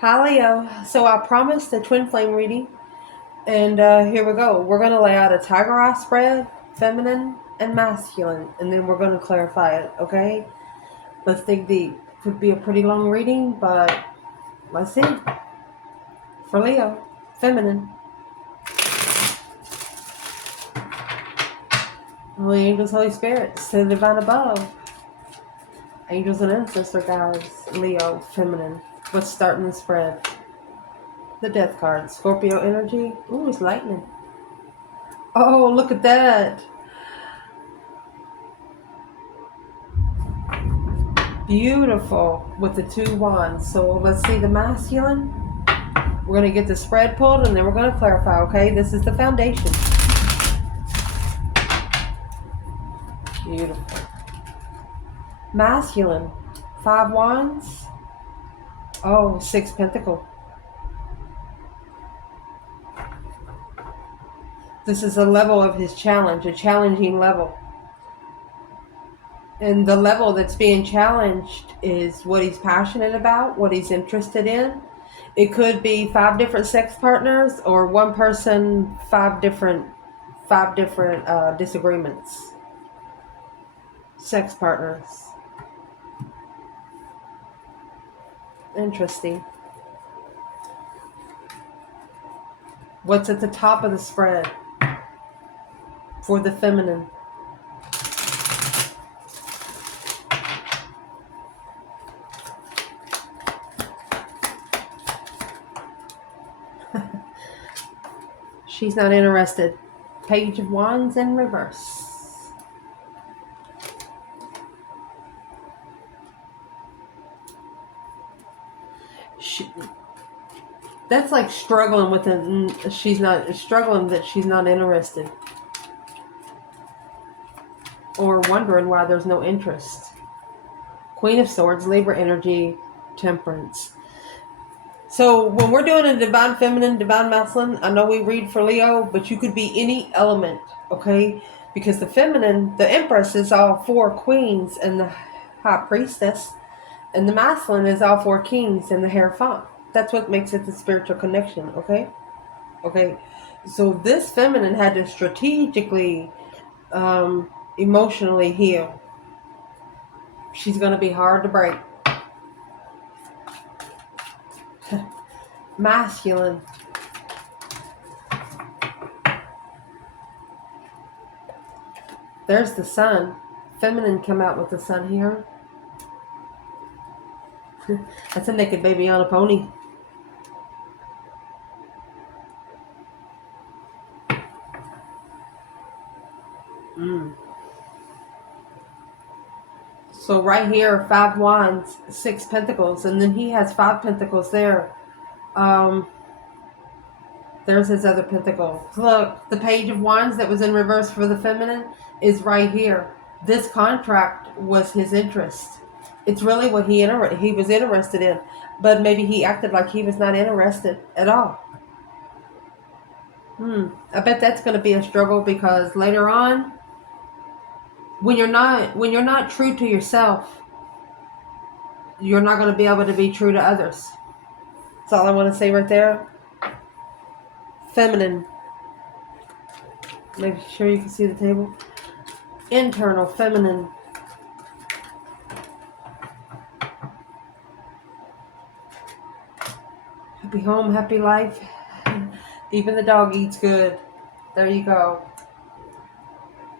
Hi Leo. So I promised a twin flame reading, and here we go. We're going to lay out a tiger eye spread, feminine and masculine, and then we're going to clarify it, okay? Let's dig deep. Could be a pretty long reading, but let's see. For Leo, feminine. Holy angels, Holy spirits, to the divine above. Angels and ancestor guides, Leo, feminine. What's starting the spread? The death card, Scorpio energy. Ooh, it's lightning. Oh, look at that. Beautiful with the two wands. So let's see the masculine. We're going to get the spread pulled and then we're going to clarify, okay? This is the foundation. Beautiful. Masculine. 5 wands. Oh, 6 pentacle. This is a level of his challenge, a challenging level. And the level that's being challenged is what he's passionate about, what he's interested in. It could be 5 different sex partners or one person, 5 different disagreements. Sex partners. Interesting. What's at the top of the spread for the feminine? She's not interested. Page of Wands in reverse. That's like struggling with it. She's not struggling that she's not interested. Or wondering why there's no interest. Queen of Swords, Libra energy, Temperance. So when we're doing a divine feminine, divine masculine, I know we read for Leo, but you could be any element, okay? Because the feminine, the Empress is all 4 queens and the High Priestess, and the masculine is all 4 kings and the Hierophant. That's what makes it the spiritual connection, okay? Okay, so this feminine had to strategically, emotionally heal. She's going to be hard to break. Masculine. There's the sun. Feminine come out with the sun here. That's a naked baby on a pony. So right here, 5 wands, 6 pentacles, and then he has 5 pentacles there. There's his other pentacle. Look, the page of wands that was in reverse for the feminine is right here. This contract was his interest. It's really what he was interested in, but maybe he acted like he was not interested at all. I bet that's going to be a struggle because later on, when you're not true to yourself, you're not going to be able to be true to others. That's all I want to say right there. Feminine. Make sure you can see the table. Internal, feminine. Happy home, happy life. Even the dog eats good. There you go.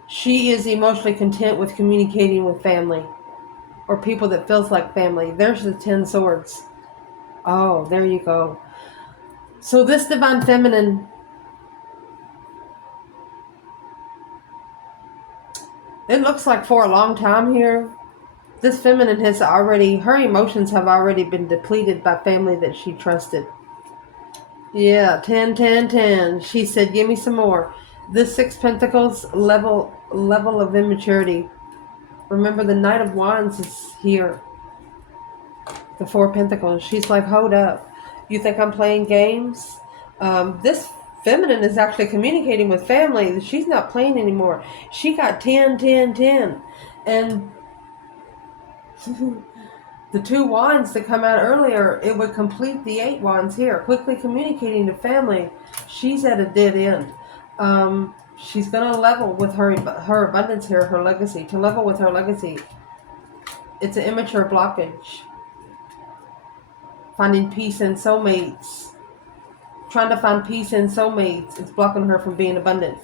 She is emotionally content with communicating with family or people that feels like family. There's the 10 swords. Oh, there you go. So this divine feminine, it looks like for a long time here, this feminine has already, her emotions have already been depleted by family that she trusted. Yeah, 10, 10, 10. She said, give me some more. This 6 pentacles level of immaturity. Remember, the Knight of Wands is here. The 4 pentacles. She's like, hold up. You think I'm playing games? This feminine is actually communicating with family. She's not playing anymore. She got 10, 10, 10. And The 2 wands that come out earlier, it would complete the 8 wands here. Quickly communicating to family. She's at a dead end. She's going to level with her abundance here, her legacy. To level with her legacy, it's an immature blockage. Finding peace in soulmates. Trying to find peace in soulmates. It's blocking her from being abundant.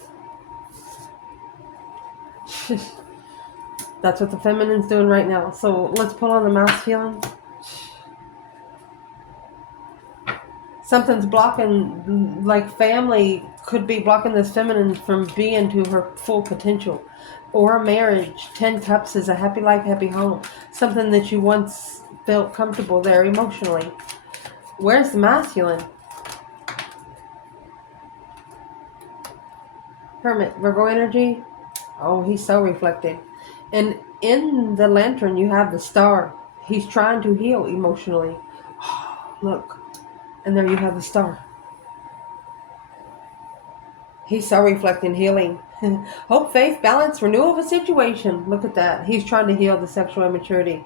That's what the feminine's doing right now. So let's pull on the masculine. Something's blocking, like family could be blocking this feminine from being to her full potential. Or a marriage. 10 cups is a happy life, happy home. Something that you once felt comfortable there emotionally. Where's the masculine? Hermit, Virgo energy. Oh, he's so reflective. And in the lantern, you have the star. He's trying to heal emotionally. Look. And there you have the star. He's so reflecting healing. Hope, faith, balance, renewal of a situation. Look at that. He's trying to heal the sexual immaturity.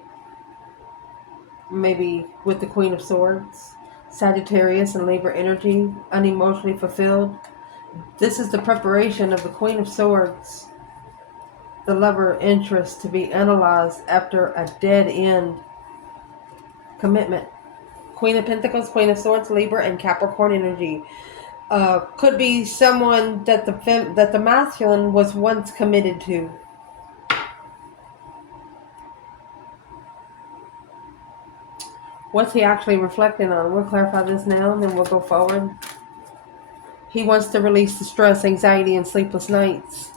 Maybe with the Queen of Swords. Sagittarius and Libra energy. Unemotionally fulfilled. This is the preparation of the Queen of Swords. The lover interest to be analyzed after a dead end commitment. Queen of Pentacles, Queen of Swords, Libra, and Capricorn energy. Could be someone that the masculine was once committed to. What's he actually reflecting on? We'll clarify this now and then we'll go forward. He wants to release the stress, anxiety, and sleepless nights.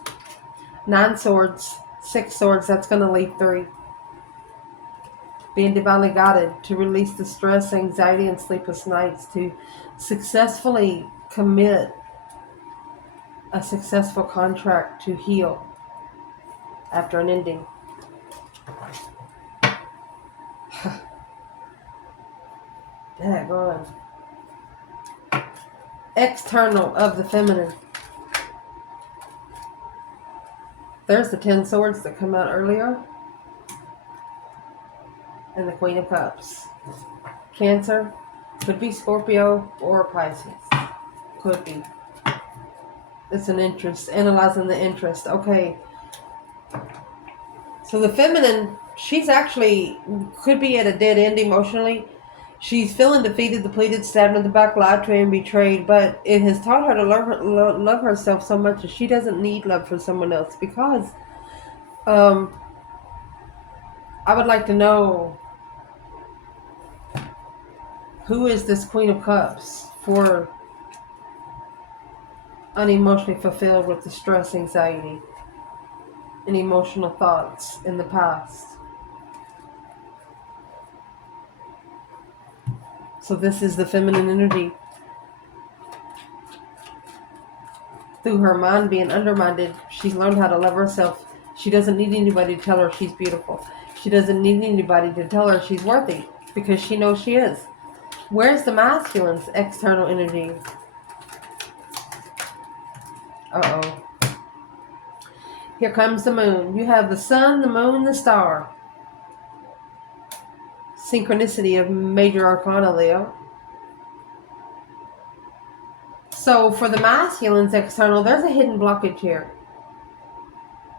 9 swords, 6 swords, that's going to leave 3. Being divinely guided to release the stress, anxiety, and sleepless nights. To successfully commit a successful contract to heal after an ending. Daggone. External of the feminine. There's the 10 swords that come out earlier. And the Queen of Cups. Cancer. Could be Scorpio or Pisces. Could be. It's an interest. Analyzing the interest. Okay. So the feminine, she's actually could be at a dead end emotionally. She's feeling defeated, depleted, stabbed in the back, lied to, and betrayed. But it has taught her to love herself so much that she doesn't need love from someone else. Because I would like to know, who is this Queen of Cups for unemotionally fulfilled with the stress, anxiety, and emotional thoughts in the past? So this is the feminine energy. Through her mind being undermined, she's learned how to love herself. She doesn't need anybody to tell her she's beautiful. She doesn't need anybody to tell her she's worthy, because she knows she is. Where's the masculine's external energy? Uh-oh. Here comes the moon. You have the sun, the moon, the star. Synchronicity of major arcana, Leo. So for the masculine's external, there's a hidden blockage here.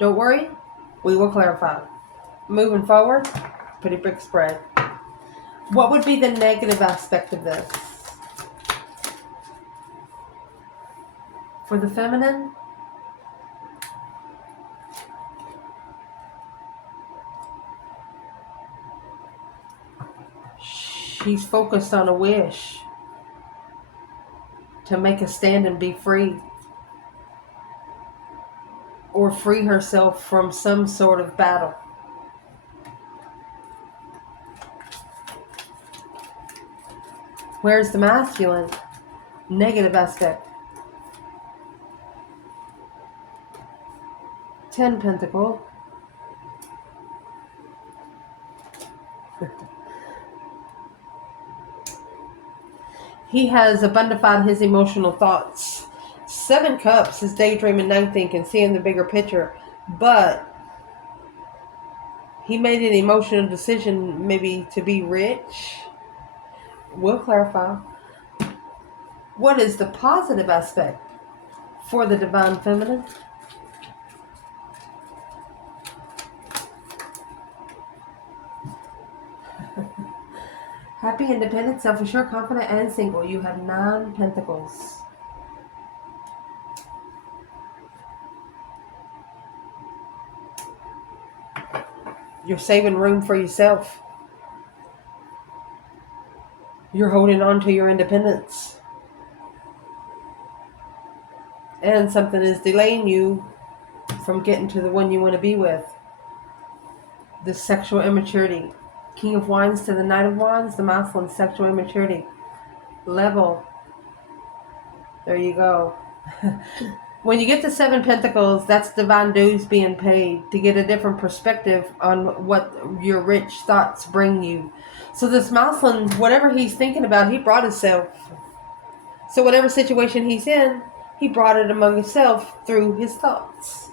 Don't worry, we will clarify. Moving forward, pretty big spread. What would be the negative aspect of this? For the feminine, she's focused on a wish to make a stand and be free. Or free herself from some sort of battle. Where's the masculine? Negative aspect. 10 Pentacle. He has abundified his emotional thoughts. 7 Cups is daydreaming, night thinking, seeing the bigger picture. But He made an emotional decision maybe to be rich. We'll clarify. What is the positive aspect for the divine feminine? Happy, independent, self-assured, confident, and single. You have 9 pentacles. You're saving room for yourself. You're holding on to your independence. And something is delaying you from getting to the one you want to be with. The sexual immaturity. King of Wands to the Knight of Wands, the masculine sexual immaturity level. There you go. When you get to 7 pentacles, that's divine dues being paid to get a different perspective on what your rich thoughts bring you. So this masculine, whatever he's thinking about, he brought himself. So whatever situation he's in, he brought it among himself through his thoughts.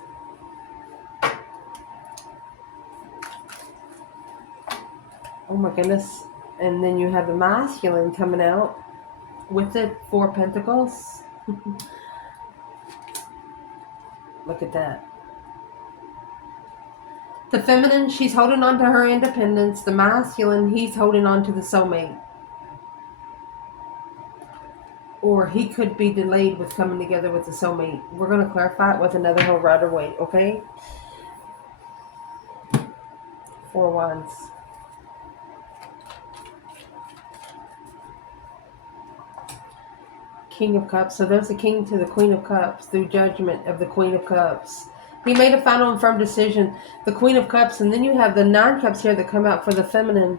Oh my goodness. And then you have the masculine coming out with the 4 pentacles. Look at that. The feminine, she's holding on to her independence. The masculine, he's holding on to the soulmate. Or he could be delayed with coming together with the soulmate. We're going to clarify it with another whole rider weight, okay? 4 Wands. King of Cups. So there's the King to the Queen of Cups through judgment of the Queen of Cups. He made a final and firm decision. The Queen of Cups. And then you have the 9 Cups here that come out for the feminine.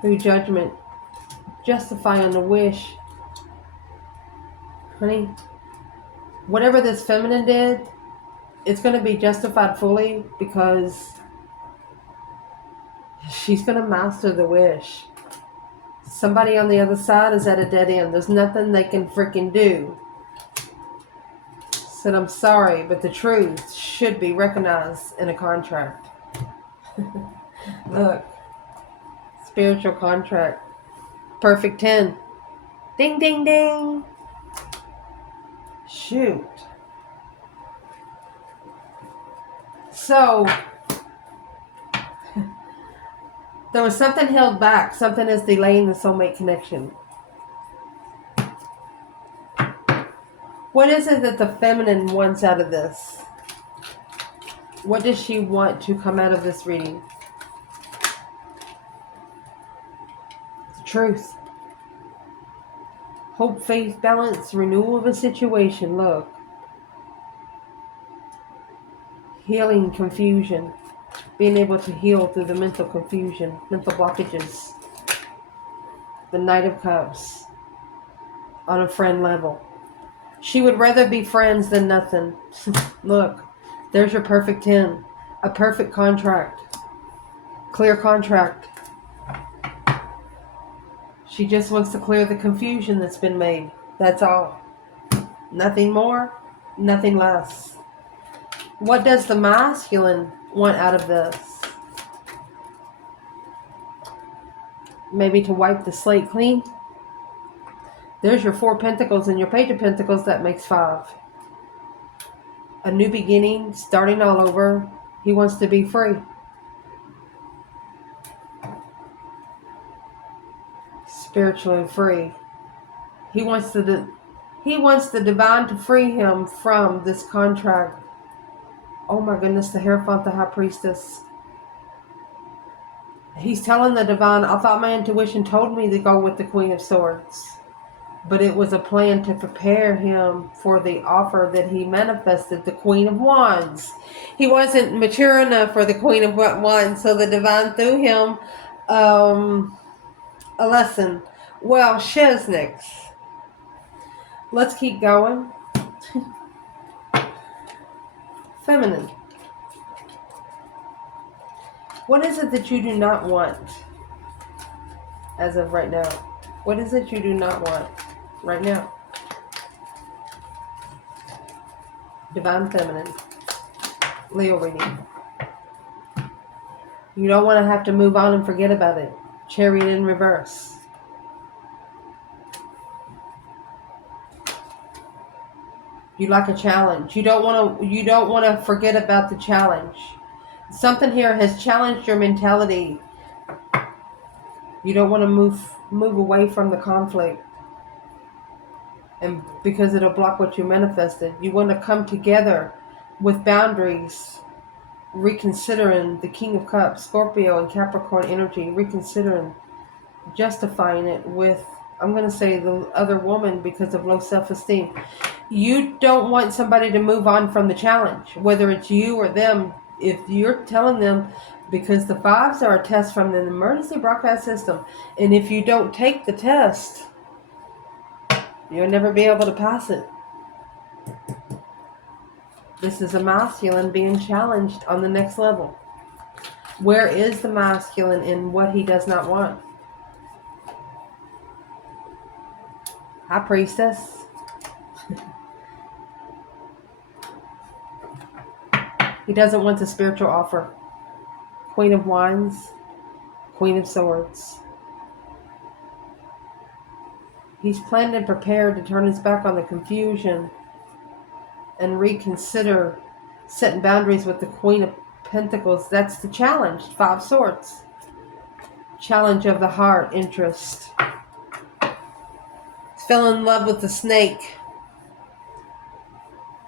Through judgment. Justifying the wish. Honey, whatever this feminine did, it's going to be justified fully because she's going to master the wish. Somebody on the other side is at a dead end. There's nothing they can freaking do. Said, I'm sorry, but the truth should be recognized in a contract. Look. Spiritual contract. Perfect 10. Ding, ding, ding. Shoot. So, there was something held back. Something is delaying the soulmate connection. What is it that the feminine wants out of this? What does she want to come out of this reading? The truth. Hope, faith, balance, renewal of a situation. Look. Healing, confusion. Being able to heal through the mental confusion, mental blockages. The Knight of Cups. On a friend level. She would rather be friends than nothing. Look, there's your perfect 10. A perfect contract. Clear contract. She just wants to clear the confusion that's been made. That's all. Nothing more, nothing less. What does the masculine want out of this? Maybe to wipe the slate clean. There's your 4 pentacles and your Page of Pentacles. That makes 5. A new beginning, starting all over. He wants to be free. Spiritually free. He wants the divine to free him from this contract. Oh my goodness, the Hierophant, the High Priestess. He's telling the divine, I thought my intuition told me to go with the Queen of Swords. But it was a plan to prepare him for the offer that he manifested, the Queen of Wands. He wasn't mature enough for the Queen of Wands, so the divine threw him a lesson. Well, Shizniks. Let's keep going. Feminine. What is it that you do not want as of right now? What is it you do not want right now? Divine Feminine. Leo reading. You don't want to have to move on and forget about it. Chariot in reverse. You like a challenge. You don't want to forget about the challenge. Something here has challenged your mentality. You don't want to move away from the conflict. And because it'll block what you manifested. You want to come together with boundaries, reconsidering the King of Cups, Scorpio and Capricorn energy, reconsidering, justifying it with, I'm going to say, the other woman because of low self-esteem. You don't want somebody to move on from the challenge, whether it's you or them. If you're telling them, because the fives are a test from the emergency broadcast system, and if you don't take the test, you'll never be able to pass it. This is a masculine being challenged on the next level. Where is the masculine in what he does not want? High Priestess. He doesn't want the spiritual offer. Queen of Wands. Queen of Swords. He's planned and prepared to turn his back on the confusion and reconsider setting boundaries with the Queen of Pentacles. That's the challenge. 5 Swords. Challenge of the heart, interest. Fell in love with the snake.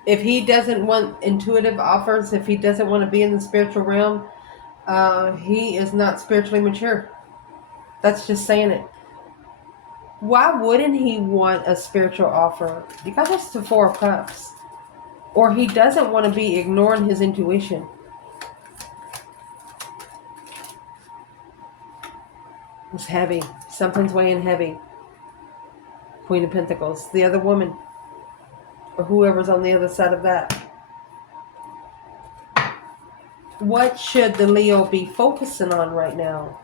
If he doesn't want intuitive offers, if he doesn't want to be in the spiritual realm, he is not spiritually mature. That's just saying it. Why wouldn't he want a spiritual offer? You got this to 4 of Cups. Or he doesn't want to be ignoring his intuition. It's heavy. Something's weighing heavy. Queen of Pentacles. The other woman. Or whoever's on the other side of that. What should the Leo be focusing on right now?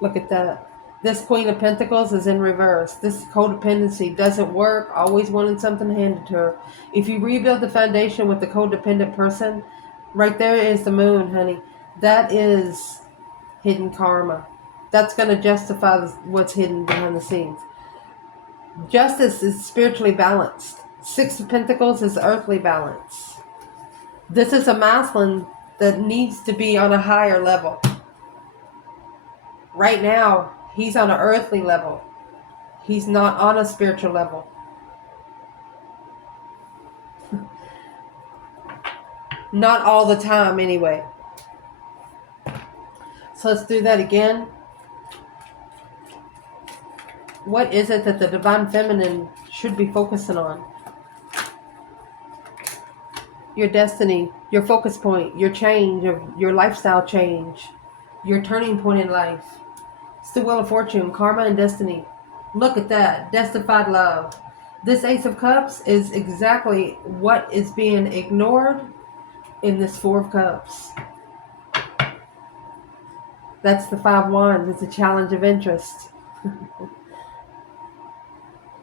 Look at that. This Queen of Pentacles is in reverse. This codependency doesn't work. Always wanting something handed to her. If you rebuild the foundation with the codependent person, right there is the moon, honey. That is hidden karma. That's going to justify what's hidden behind the scenes. Justice is spiritually balanced. 6 of Pentacles is earthly balance. This is a masculine that needs to be on a higher level. Right now, he's on an earthly level. He's not on a spiritual level. Not all the time, anyway. So let's do that again. What is it that the Divine Feminine should be focusing on? Your destiny, your focus point, your change, your lifestyle change, your turning point in life. It's the Wheel of Fortune, karma and destiny. Look at that, justified love. This Ace of Cups is exactly what is being ignored in this 4 of Cups. That's the 5 Wands. It's a challenge of interest.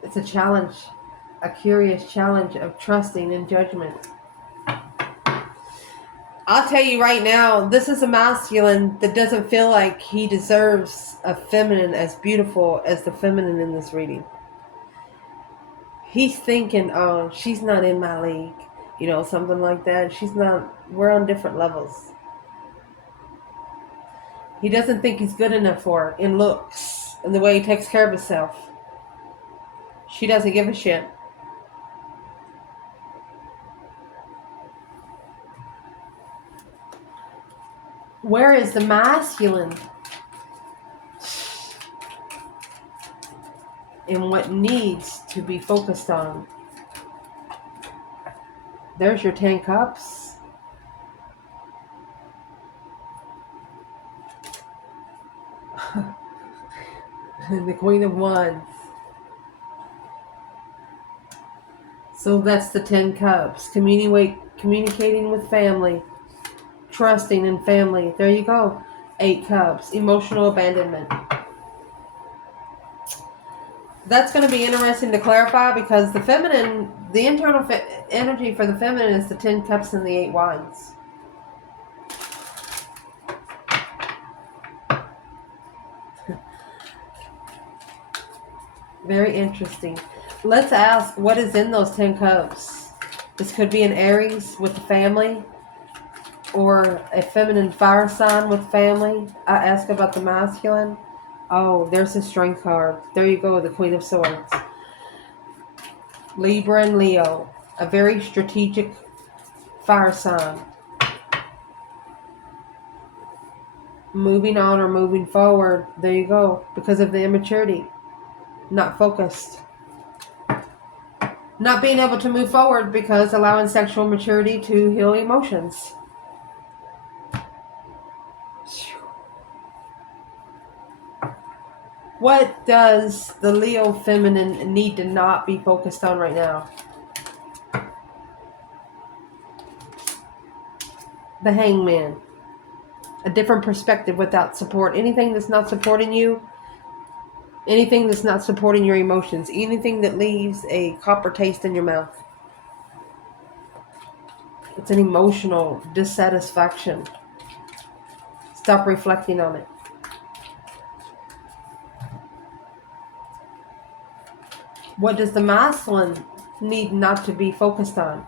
It's a challenge, a curious challenge of trusting and judgment. I'll tell you right now, this is a masculine that doesn't feel like he deserves a feminine as beautiful as the feminine in this reading. He's thinking, oh, she's not in my league. You know, something like that. We're on different levels. He doesn't think he's good enough for her in looks and the way he takes care of himself. She doesn't give a shit. Where is the masculine in what needs to be focused on? There's your 10 Cups. And the Queen of Wands. So that's the 10 Cups. Communicating with family. Trusting in family. There you go. 8 Cups. Emotional abandonment. That's going to be interesting to clarify because the feminine, the internal energy for the feminine is the 10 cups and the 8 wands. Very interesting. Let's ask what is in those 10 cups. This could be an Aries with the family or a feminine fire sign with family. I ask about the masculine. Oh, there's the strength card. There you go, the Queen of Swords. Libra and Leo. A very strategic fire sign. Moving on or moving forward. There you go. Because of the immaturity. Not focused. Not being able to move forward because allowing sexual maturity to heal emotions. What does the Leo feminine need to not be focused on right now? The Hangman. A different perspective without support. Anything that's not supporting you, anything that's not supporting your emotions, anything that leaves a copper taste in your mouth. It's an emotional dissatisfaction. Stop reflecting on it. What does the masculine need not to be focused on?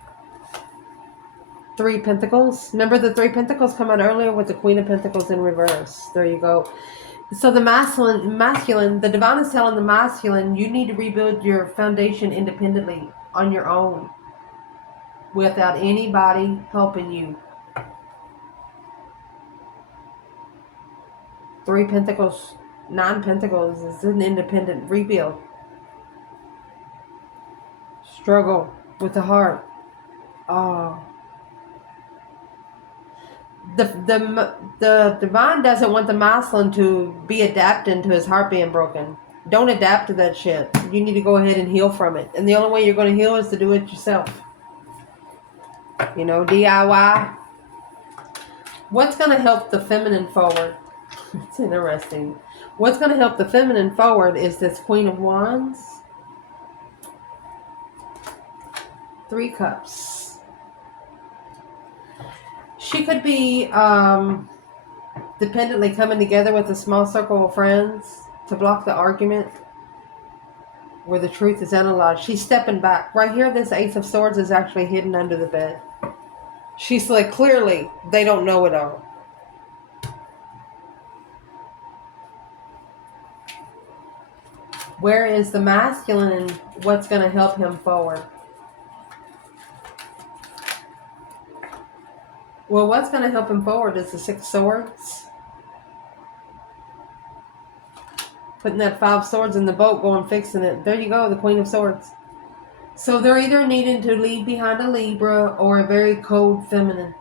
3 Pentacles. Remember the 3 Pentacles come out earlier with the Queen of Pentacles in reverse. There you go. So the masculine, the divine is telling the masculine, you need to rebuild your foundation independently on your own without anybody helping you. 3 Pentacles, 9 Pentacles is an independent rebuild. Struggle with the heart. Oh. The divine doesn't want the masculine to be adapting to his heart being broken. Don't adapt to that shit. You need to go ahead and heal from it. And the only way you're going to heal is to do it yourself. You know, DIY. What's going to help the feminine forward? It's interesting. What's going to help the feminine forward is this Queen of Wands. 3 Cups. She could be dependently coming together with a small circle of friends to block the argument where the truth is analyzed. She's stepping back. Right here, this Ace of Swords is actually hidden under the bed. She's like, clearly, they don't know it all. Where is the masculine and what's going to help him forward? Well, what's going to help him forward is the 6 Swords. Putting that 5 Swords in the boat, going fixing it. There you go, the Queen of Swords. So they're either needing to leave behind a Libra or a very cold feminine.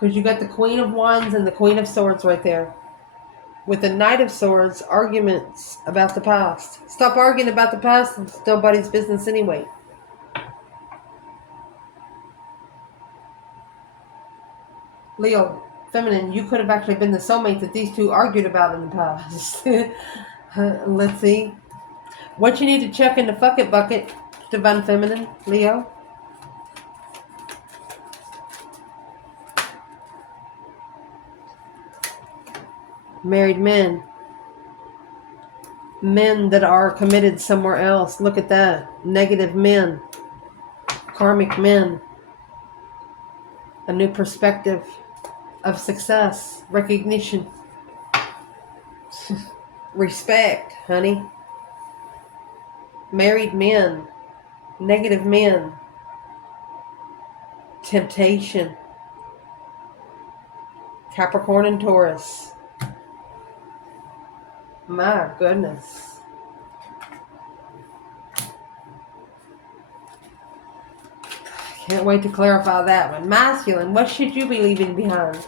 Because you got the Queen of Wands and the Queen of Swords right there. With the Knight of Swords, arguments about the past. Stop arguing about the past. It's nobody's business anyway. Leo, feminine, you could have actually been the soulmate that these two argued about in the past. Let's see. What you need to check in the fuck it bucket, divine feminine, Leo. Married men. Men that are committed somewhere else. Look at that. Negative men. Karmic men. A new perspective of success. Recognition. Respect, honey. Married men. Negative men. Temptation. Capricorn and Taurus. My goodness. Can't wait to clarify that one. Masculine, what should you be leaving behind?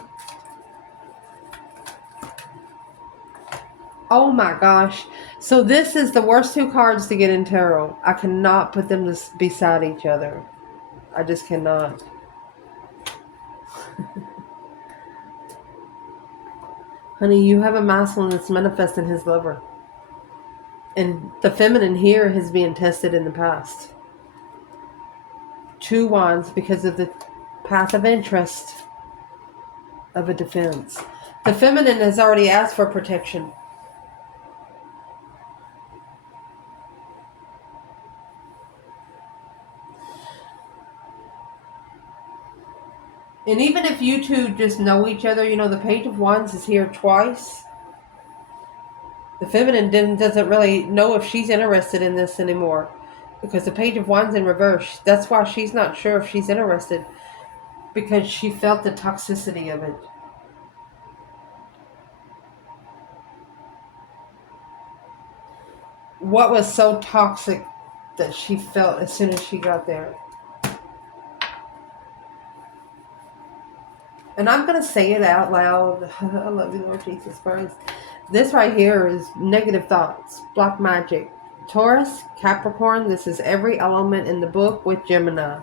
Oh my gosh. So this is the worst 2 cards to get in tarot. I cannot put them beside each other. I just cannot. Honey, you have a masculine that's manifesting his lover. And the feminine here has been tested in the past. 2 wands because of the path of interest of a defense. The feminine has already asked for protection. And even if you two just know each other, you know, the Page of Wands is here twice. The feminine doesn't really know if she's interested in this anymore. Because the Page of Wands in reverse. That's why she's not sure if she's interested. Because she felt the toxicity of it. What was so toxic that she felt as soon as she got there? And I'm going to say it out loud. I love you, Lord Jesus Christ. This right here is negative thoughts, black magic. Taurus, Capricorn, this is every element in the book with Gemini.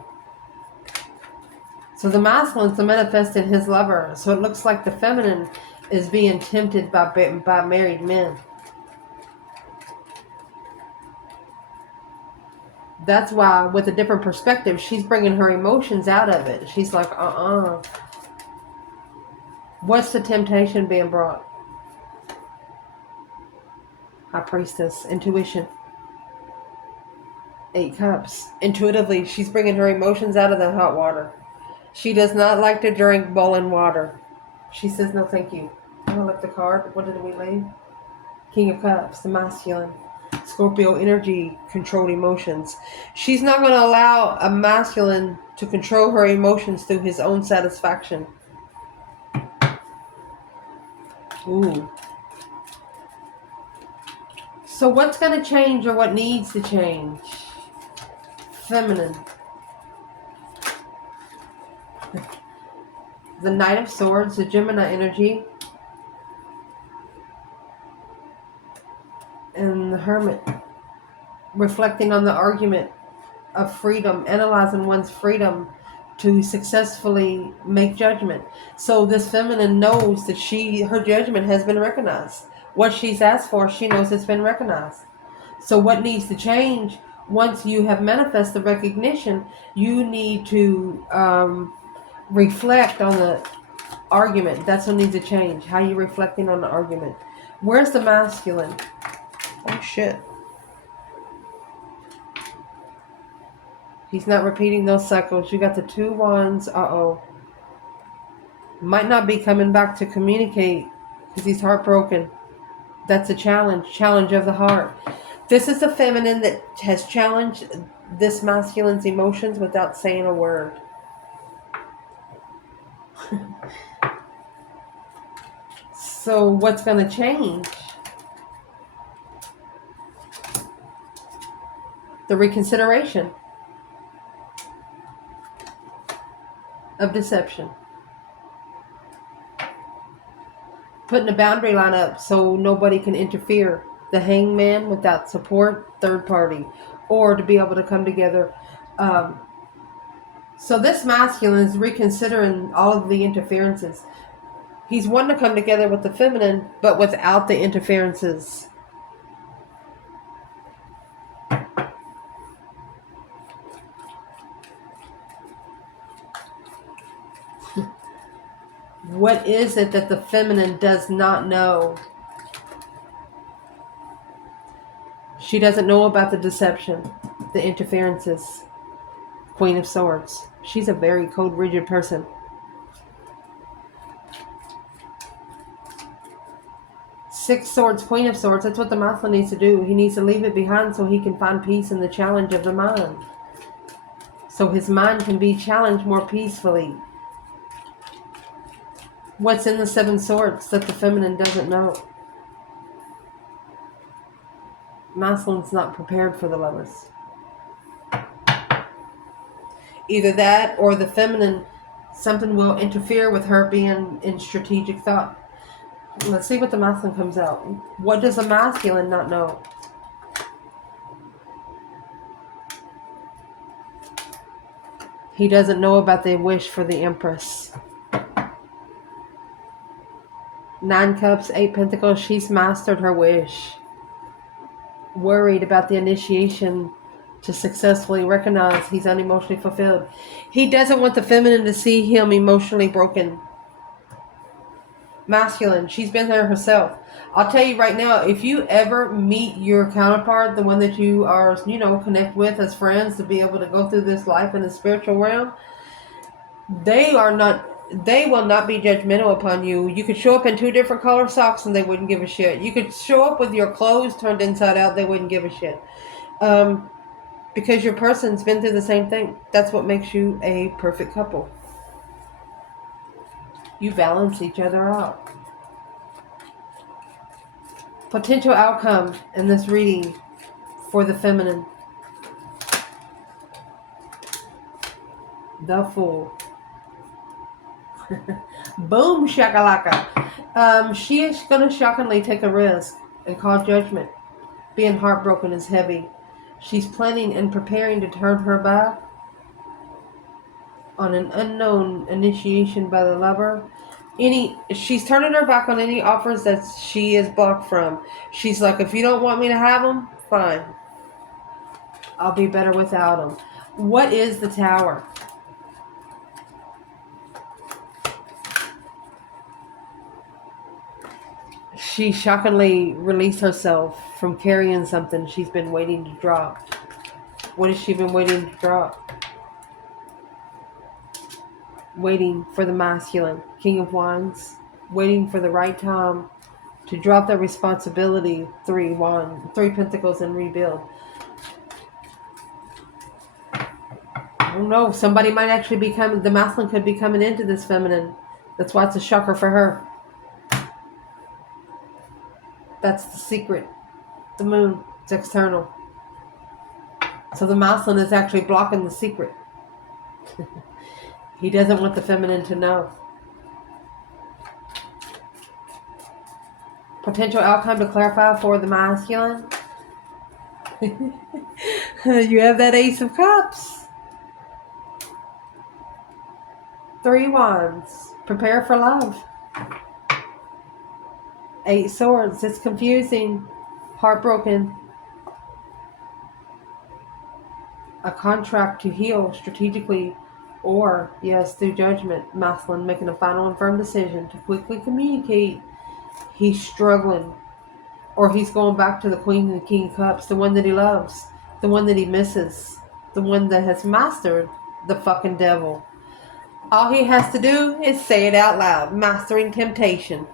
So the masculine's to manifest in his lover. So it looks like the feminine is being tempted by married men. That's why, with a different perspective, she's bringing her emotions out of it. She's like, What's the temptation being brought? High Priestess, intuition. 8 Cups. Intuitively, she's bringing her emotions out of the hot water. She does not like to drink boiling water. She says, no, thank you. I'm going to look the card. What did we leave? King of Cups, the masculine. Scorpio energy, controlled emotions. She's not going to allow a masculine to control her emotions through his own satisfaction. Ooh. So what's going to change or what needs to change? Feminine. The Knight of Swords, the Gemini energy. And the Hermit. Reflecting on the argument of freedom, analyzing one's freedom to successfully make judgment. So this feminine knows that her judgment has been recognized. What she's asked for, she knows it's been recognized. So what needs to change? Once you have manifested the recognition, you need to reflect on the argument. That's what needs to change. How you reflecting on the argument. Where's the masculine? Oh shit. He's not repeating those cycles. You got the 2 wands. Might not be coming back to communicate because he's heartbroken. That's a challenge. Challenge of the heart. This is the feminine that has challenged this masculine's emotions without saying a word. So what's going to change? The reconsideration of deception. Putting a boundary line up so nobody can interfere. The Hangman without support, third party. Or to be able to come together. So this masculine is reconsidering all of the interferences. He's wanting to come together with the feminine, but without the interferences. What is it that the feminine does not know? She doesn't know about the deception, the interferences. Queen of Swords. She's a very cold, rigid person. Six Swords, Queen of Swords. That's what the masculine needs to do. He needs to leave it behind so he can find peace in the challenge of the mind. So his mind can be challenged more peacefully. What's in the 7 Swords that the feminine doesn't know? Masculine's not prepared for the Lovers. Either that or the feminine, something will interfere with her being in strategic thought. Let's see what the masculine comes out. What does the masculine not know? He doesn't know about the wish for the Empress. 9 Cups, 8 Pentacles. She's mastered her wish. worried about the initiation to successfully recognize he's unemotionally fulfilled. He doesn't want the feminine to see him emotionally broken. Masculine, she's been there herself. I'll tell you right now, if you ever meet your counterpart, the one that you are, connect with as friends to be able to go through this life in the spiritual realm, they will not be judgmental upon you. You could show up in 2 different color socks and they wouldn't give a shit. You could show up with your clothes turned inside out, they wouldn't give a shit. Because your person's been through the same thing. That's what makes you a perfect couple. You balance each other out. Potential outcome in this reading for the feminine. The Fool. Boom shakalaka. She is going to shockingly take a risk and call judgment. Being heartbroken is heavy. She's planning and preparing to turn her back on an unknown initiation by the lover. She's turning her back on any offers that she is blocked from. She's like, if you don't want me to have them, fine. I'll be better without them. What is the Tower? She shockingly released herself from carrying something she's been waiting to drop. What has she been waiting to drop? Waiting for the masculine, King of Wands, waiting for the right time to drop their responsibility, 3 Pentacles, and rebuild. I don't know, somebody might actually the masculine could be coming into this feminine. That's why it's a shocker for her. That's the secret. The Moon, it's external. So the masculine is actually blocking the secret. He doesn't want the feminine to know. Potential outcome to clarify for the masculine. You have that Ace of Cups. 3 Wands. Prepare for love. 8 Swords. It's confusing. Heartbroken. A contract to heal strategically. Or, yes, through judgment, masculine making a final and firm decision to quickly communicate he's struggling. Or he's going back to the Queen and the King of Cups, the one that he loves, the one that he misses, the one that has mastered the fucking devil. All he has to do is say it out loud, mastering temptation.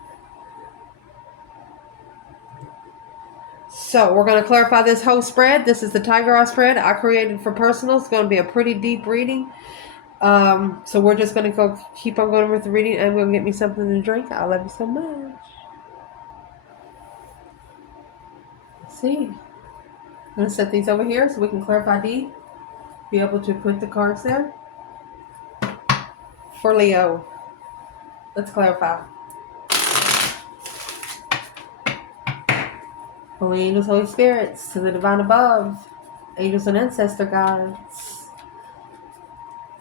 So, we're going to clarify this whole spread. This is the Tiger Eye spread I created for personal. It's going to be a pretty deep reading. So we're just going to keep on going with the reading. I'm going to get me something to drink. I love you so much. Let's see. I'm going to set these over here so we can clarify D. Be able to put the cards there. For Leo. Let's clarify. Holy angels, Holy Spirits, to the divine above. Angels and ancestor guides.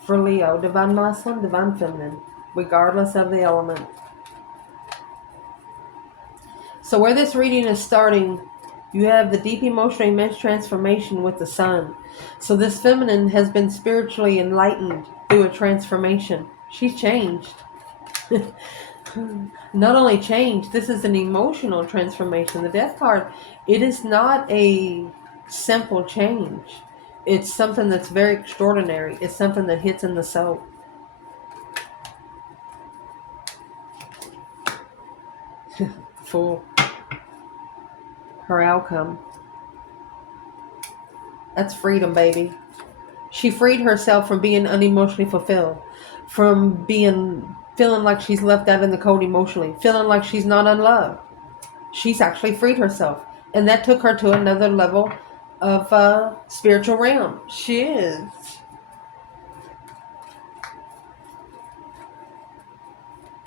For Leo, divine masculine, divine feminine, regardless of the element. So where this reading is starting, you have the deep emotional immense transformation with the sun. So this feminine has been spiritually enlightened through a transformation. She's changed. Not only changed, this is an emotional transformation. The Death card, it is not a simple change. It's something that's very extraordinary. It's something that hits in the soul. Fool. Her outcome. That's freedom, baby. She freed herself from being unemotionally fulfilled. From feeling like she's left out in the cold emotionally. Feeling like she's not unloved. She's actually freed herself. And that took her to another level of spiritual realm. She is.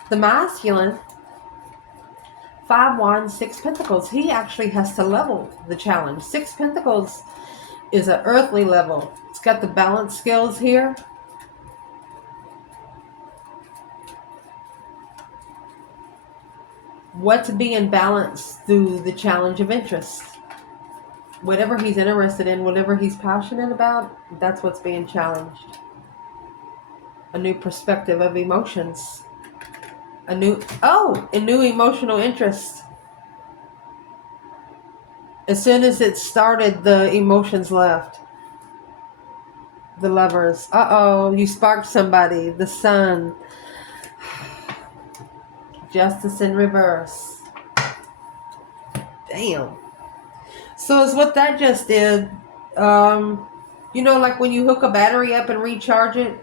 The masculine, 5 Wands, 6 Pentacles. He actually has to level the challenge. 6 Pentacles is an earthly level. It's got the balance scales here. What's being balanced through the challenge of interest? Whatever he's interested in, whatever he's passionate about, that's what's being challenged. A new perspective of emotions. A new emotional interest. As soon as it started, the emotions left. The lovers. Uh-oh, you sparked somebody. The sun. Justice in reverse. Damn. So is what that just did. Like when you hook a battery up and recharge it,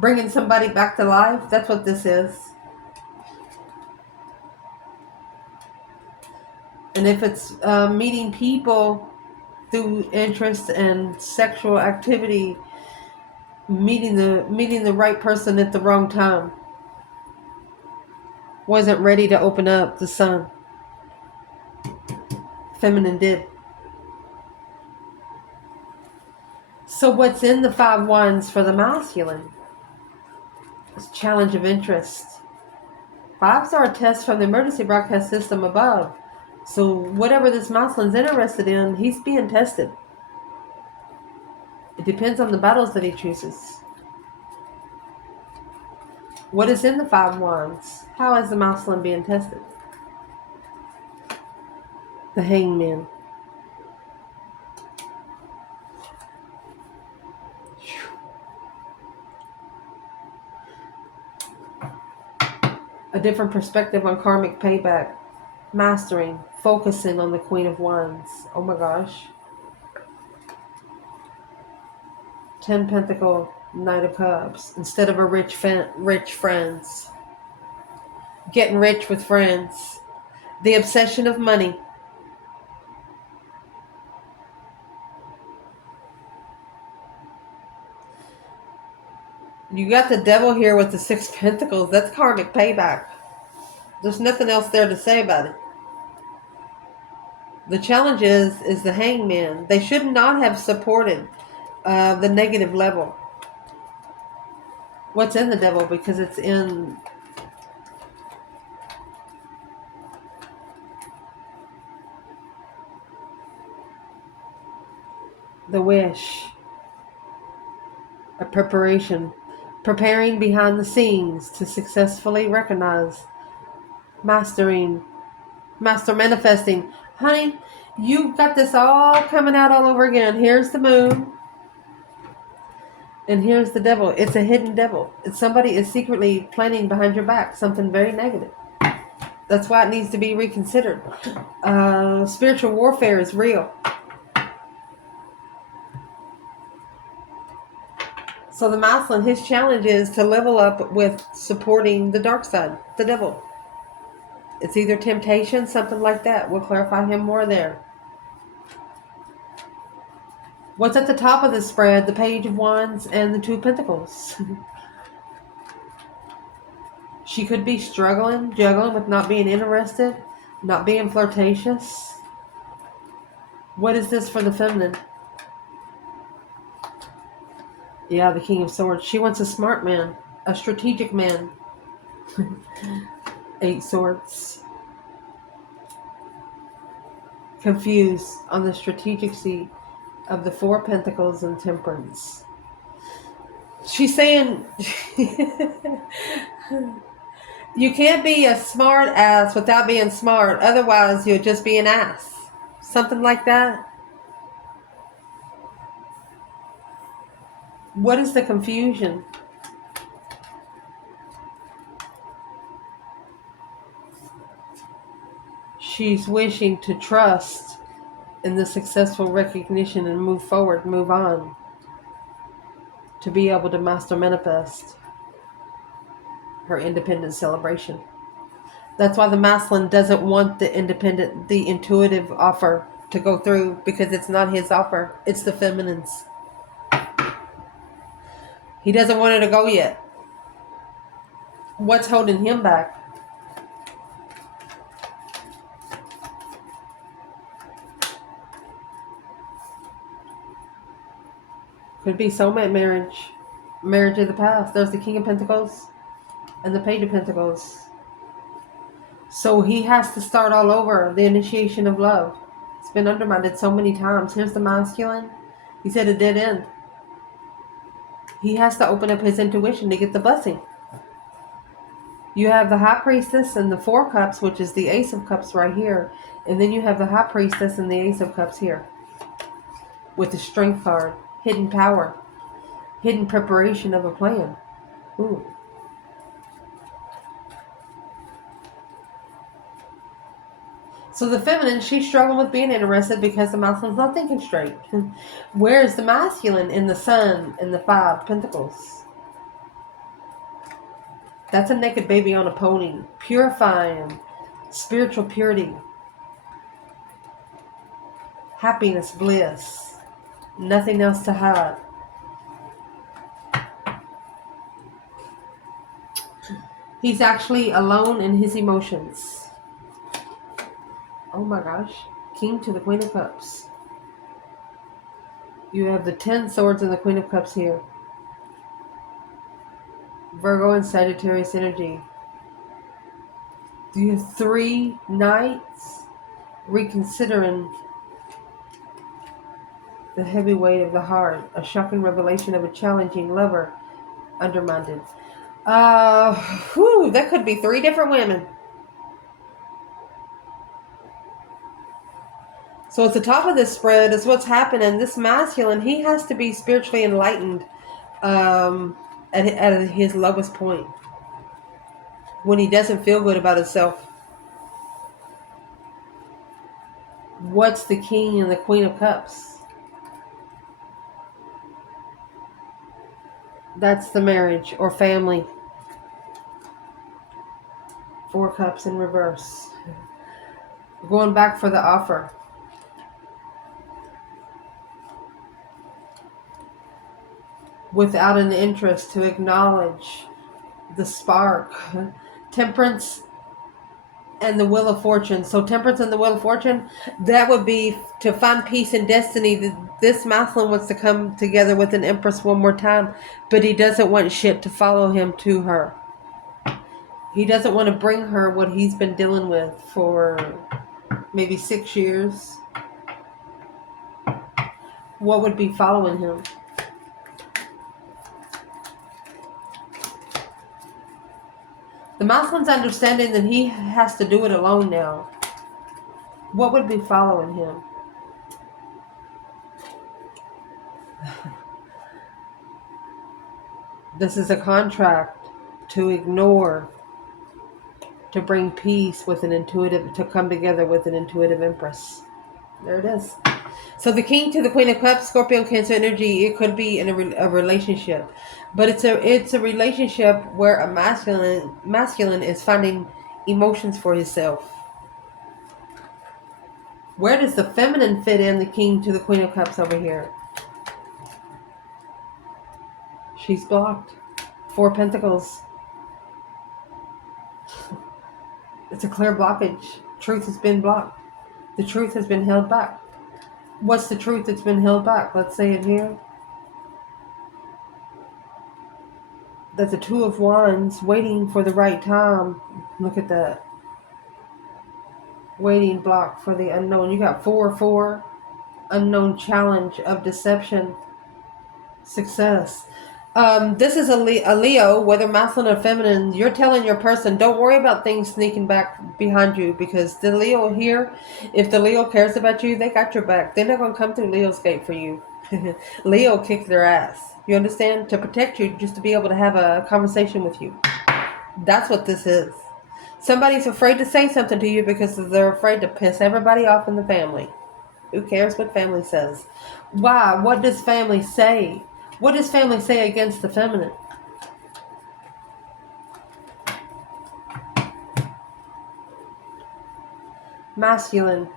bringing somebody back to life. That's what this is. And if it's meeting people through interest and sexual activity, meeting the right person at the wrong time, wasn't ready to open up the sun. Feminine did. So what's in the 5 wands for the masculine? It's challenge of interest. 5s are a test from the emergency broadcast system above. So whatever this masculine's interested in, he's being tested. It depends on the battles that he chooses. What is in the 5 wands? How is the masculine being tested? The hangman. A different perspective on karmic payback. Mastering. Focusing on the Queen of Wands. Oh my gosh. 10 Pentacle, Knight of Cups. Instead of a rich friends. Getting rich with friends. The obsession of money. You got the devil here with the 6 Pentacles. That's karmic payback. There's nothing else there to say about it. The challenge is the hangman. They should not have supported the negative level. What's in the devil? Because it's in the wish. A preparation. Preparing behind the scenes to successfully recognize. Mastering. Master manifesting. Honey, you've got this all coming out all over again. Here's the moon. And here's the devil. It's a hidden devil. Somebody is secretly planning behind your back something very negative. That's why it needs to be reconsidered. Spiritual warfare is real. So the masculine, his challenge is to level up with supporting the dark side, the devil. It's either temptation, something like that. We'll clarify him more there. What's at the top of the spread? The Page of Wands and the 2 Pentacles. She could be juggling with not being interested, not being flirtatious. What is this for the feminine? Yeah, the King of Swords. She wants a smart man, a strategic man. 8 Swords. Confused on the strategicy of the 4 Pentacles and Temperance. She's saying you can't be a smart ass without being smart. Otherwise, you'll just be an ass. Something like that. What is the confusion? She's wishing to trust in the successful recognition and move forward, move on. To be able to master manifest her independent celebration. That's why the masculine doesn't want the intuitive offer to go through, because it's not his offer. It's the feminine's. He doesn't want it to go yet. What's holding him back? Could be soulmate marriage. Marriage of the past. There's the King of Pentacles and the Page of Pentacles. So he has to start all over. The initiation of love. It's been undermined so many times. Here's the masculine. He said a dead end. He has to open up his intuition to get the blessing. You have the High Priestess and the Four Cups, which is the Ace of Cups right here. And then you have the High Priestess and the Ace of Cups here. With the Strength card. Hidden power. Hidden preparation of a plan. Ooh. So the feminine, she's struggling with being interested because the masculine's not thinking straight. Where's the masculine in the Sun and the Five Pentacles? That's a naked baby on a pony. Purifying. Spiritual purity. Happiness, bliss. Nothing else to hide. He's actually alone in his emotions. Oh my gosh. King to the Queen of Cups. You have the 10 swords and the Queen of Cups here. Virgo and Sagittarius energy. You have 3 knights reconsidering the heavy weight of the heart. A shocking revelation of a challenging lover. Undermined. That could be 3 different women. So at the top of this spread is what's happening. This masculine, he has to be spiritually enlightened at his lowest point. When he doesn't feel good about himself. What's the King and the Queen of Cups? That's the marriage or family. 4 Cups in reverse. Going back for the offer. Without an interest to acknowledge the spark. Temperance and the Wheel of Fortune. So Temperance and the Wheel of Fortune, that would be to find peace and destiny. This masculine wants to come together with an Empress one more time, but he doesn't want shit to follow him to her. He doesn't want to bring her what he's been dealing with for maybe 6 years. What would be following him? The masculine's understanding that he has to do it alone now. What would be following him? This is a contract to ignore, to bring peace with an intuitive, to come together with an intuitive Empress. There it is. So the King to the Queen of Cups, Scorpio, Cancer energy, it could be in a relationship. But it's a relationship where a masculine is finding emotions for himself. Where does the feminine fit in the King to the Queen of Cups over here? She's blocked. 4 Pentacles. It's a clear blockage. Truth has been blocked. The truth has been held back. What's the truth that's been held back? Let's say it here. That's a 2 of Wands, waiting for the right time. Look at that. Waiting block for the unknown. You got 4-4. Unknown challenge of deception. Success. This is a Leo, whether masculine or feminine. You're telling your person, don't worry about things sneaking back behind you, because the Leo here, if the Leo cares about you, they got your back. They're not going to come through Leo's gate for you. Leo kicked their ass. You understand? To protect you, just to be able to have a conversation with you. That's what this is. Somebody's afraid to say something to you because they're afraid to piss everybody off in the family. Who cares what family says? Why? What does family say? What does family say against the feminine? Masculine.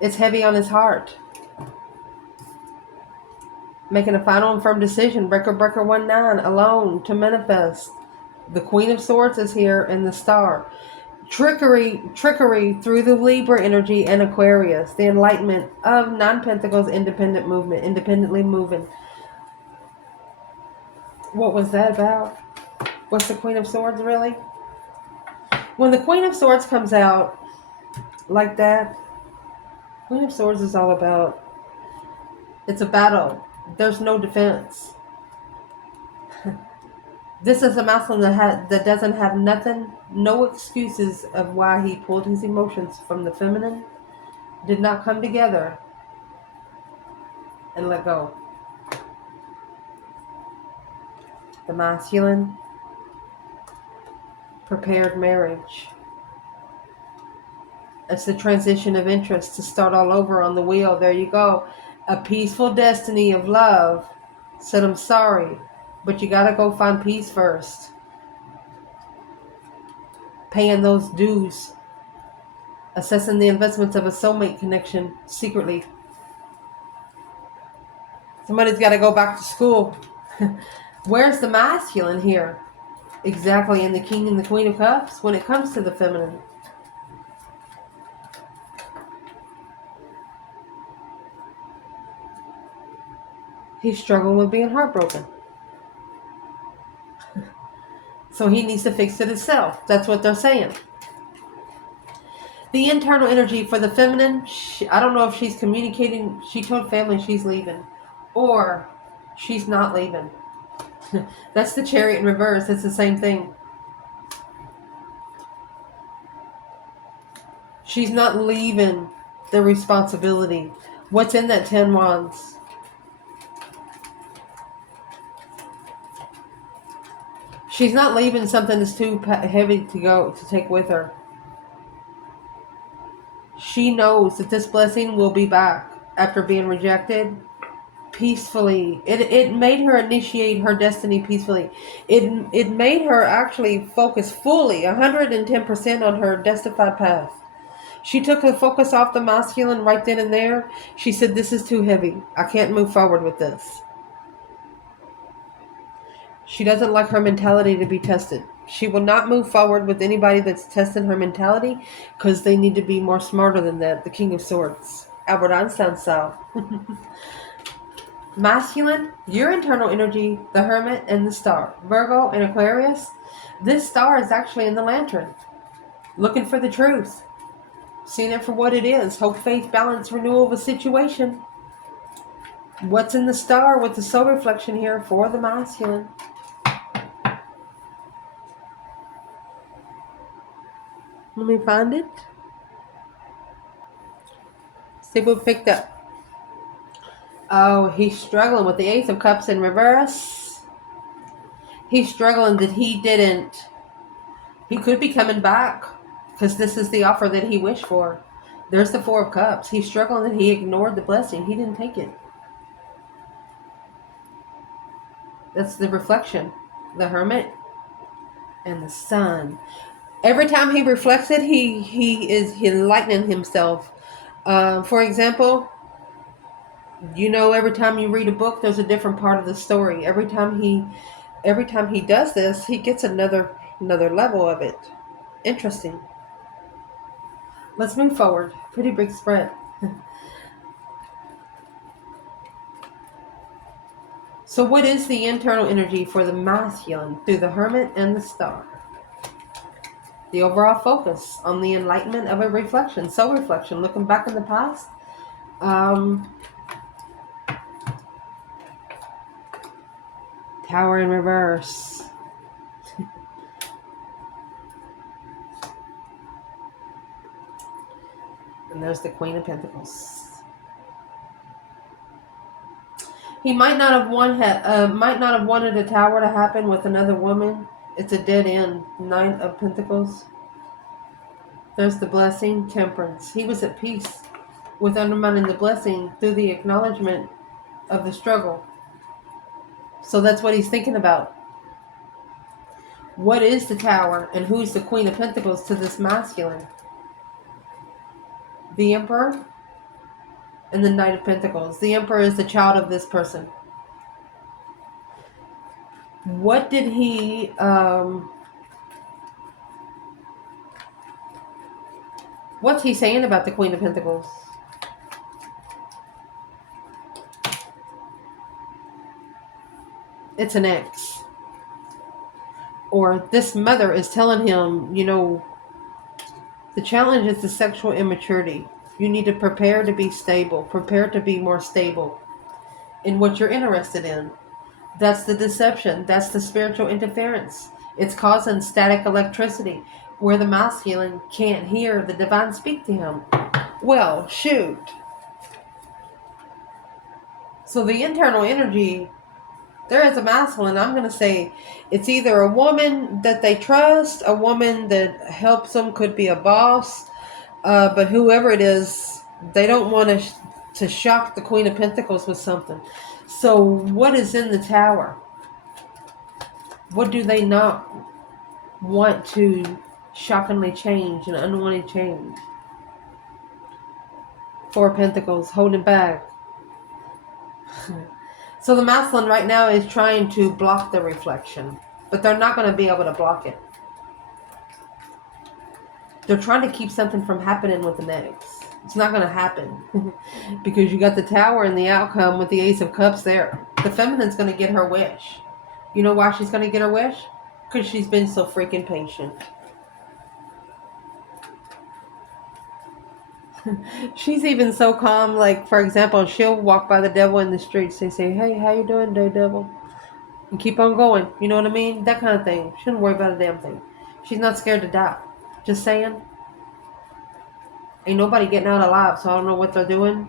It's heavy on his heart. Making a final and firm decision. Breaker 1-9. Alone to manifest. The Queen of Swords is here and the Star. Trickery through the Libra energy and Aquarius. The enlightenment of 9 Pentacles. Independent movement. Independently moving. What was that about? What's the Queen of Swords really? When the Queen of Swords comes out like that, Queen of Swords is all about, it's a battle. There's no defense. This is a masculine that doesn't have nothing, no excuses of why he pulled his emotions from the feminine, did not come together and let go. The masculine prepared marriage. It's the transition of interest to start all over on the wheel. There you go. A peaceful destiny of love. Said, I'm sorry, but you got to go find peace first. Paying those dues. Assessing the investments of a soulmate connection secretly. Somebody's got to go back to school. Where's the masculine here? Exactly, in the King and the Queen of Cups when it comes to the feminine. He's struggling with being heartbroken. So he needs to fix it himself. That's what they're saying. The internal energy for the feminine, I don't know if she's communicating. She told family she's leaving. Or she's not leaving. That's the Chariot in reverse. It's the same thing. She's not leaving the responsibility. What's in that 10 wands? She's not leaving something that's too heavy to take with her. She knows that this blessing will be back after being rejected peacefully. It made her initiate her destiny peacefully. It made her actually focus fully 110% on her destined path. She took the focus off the masculine right then and there. She said, this is too heavy. I can't move forward with this. She doesn't like her mentality to be tested. She will not move forward with anybody that's testing her mentality because they need to be more smarter than that. The King of Swords. Albert Einstein style. Masculine, your internal energy, the Hermit and the Star. Virgo and Aquarius. This star is actually in the lantern. Looking for the truth. Seeing it for what it is. Hope, faith, balance, renewal of a situation. What's in the star with the soul reflection here for the masculine? Let me find it. See what we picked up. Oh, he's struggling with the Ace of Cups in reverse. He's struggling that he didn't. He could be coming back because this is the offer that he wished for. There's the Four of Cups. He's struggling that he ignored the blessing. He didn't take it. That's the reflection. The Hermit and the Sun. Every time he reflects it, he is enlightening himself. For example, you know, every time you read a book, there's a different part of the story. Every time he does this, he gets another level of it. Interesting. Let's move forward. Pretty big spread. So what is the internal energy for the masculine through the Hermit and the Star? The overall focus on the enlightenment of a reflection, soul reflection, looking back in the past. Tower in reverse. And there's the Queen of Pentacles. He might not have wanted a tower to happen with another woman. It's a dead end. 9 of Pentacles. There's the blessing, Temperance. He was at peace with undermining the blessing through the acknowledgement of the struggle. So that's what he's thinking about. What is the Tower and who's the Queen of Pentacles to this masculine? The Emperor and the Knight of Pentacles. The Emperor is the child of this person. What did he... what's he saying about the Queen of Pentacles? It's an ex. Or this mother is telling him, you know, the challenge is the sexual immaturity. You need to prepare to be stable. Prepare to be more stable in what you're interested in. That's the deception. That's the spiritual interference. It's causing static electricity where the masculine can't hear the divine speak to him. Well, shoot. So the internal energy, there is a masculine. I'm going to say it's either a woman that they trust, a woman that helps them, could be a boss, but whoever it is, they don't want to shock the Queen of Pentacles with something. So what is in the Tower? What do they not want to shockingly change, an unwanted change? Four of Pentacles, holding back. So the masculine right now is trying to block the reflection, but they're not going to be able to block it. They're trying to keep something from happening with the next. It's not going to happen because you got the Tower and the outcome with the Ace of Cups there. The feminine's going to get her wish. You know why she's going to get her wish? Because she's been so freaking patient. She's even so calm, like, for example, she'll walk by the devil in the streets. They say, hey, how you doing, devil? And keep on going. You know what I mean? That kind of thing. She shouldn't worry about a damn thing. She's not scared to die. Just saying. Ain't nobody getting out alive, so I don't know what they're doing.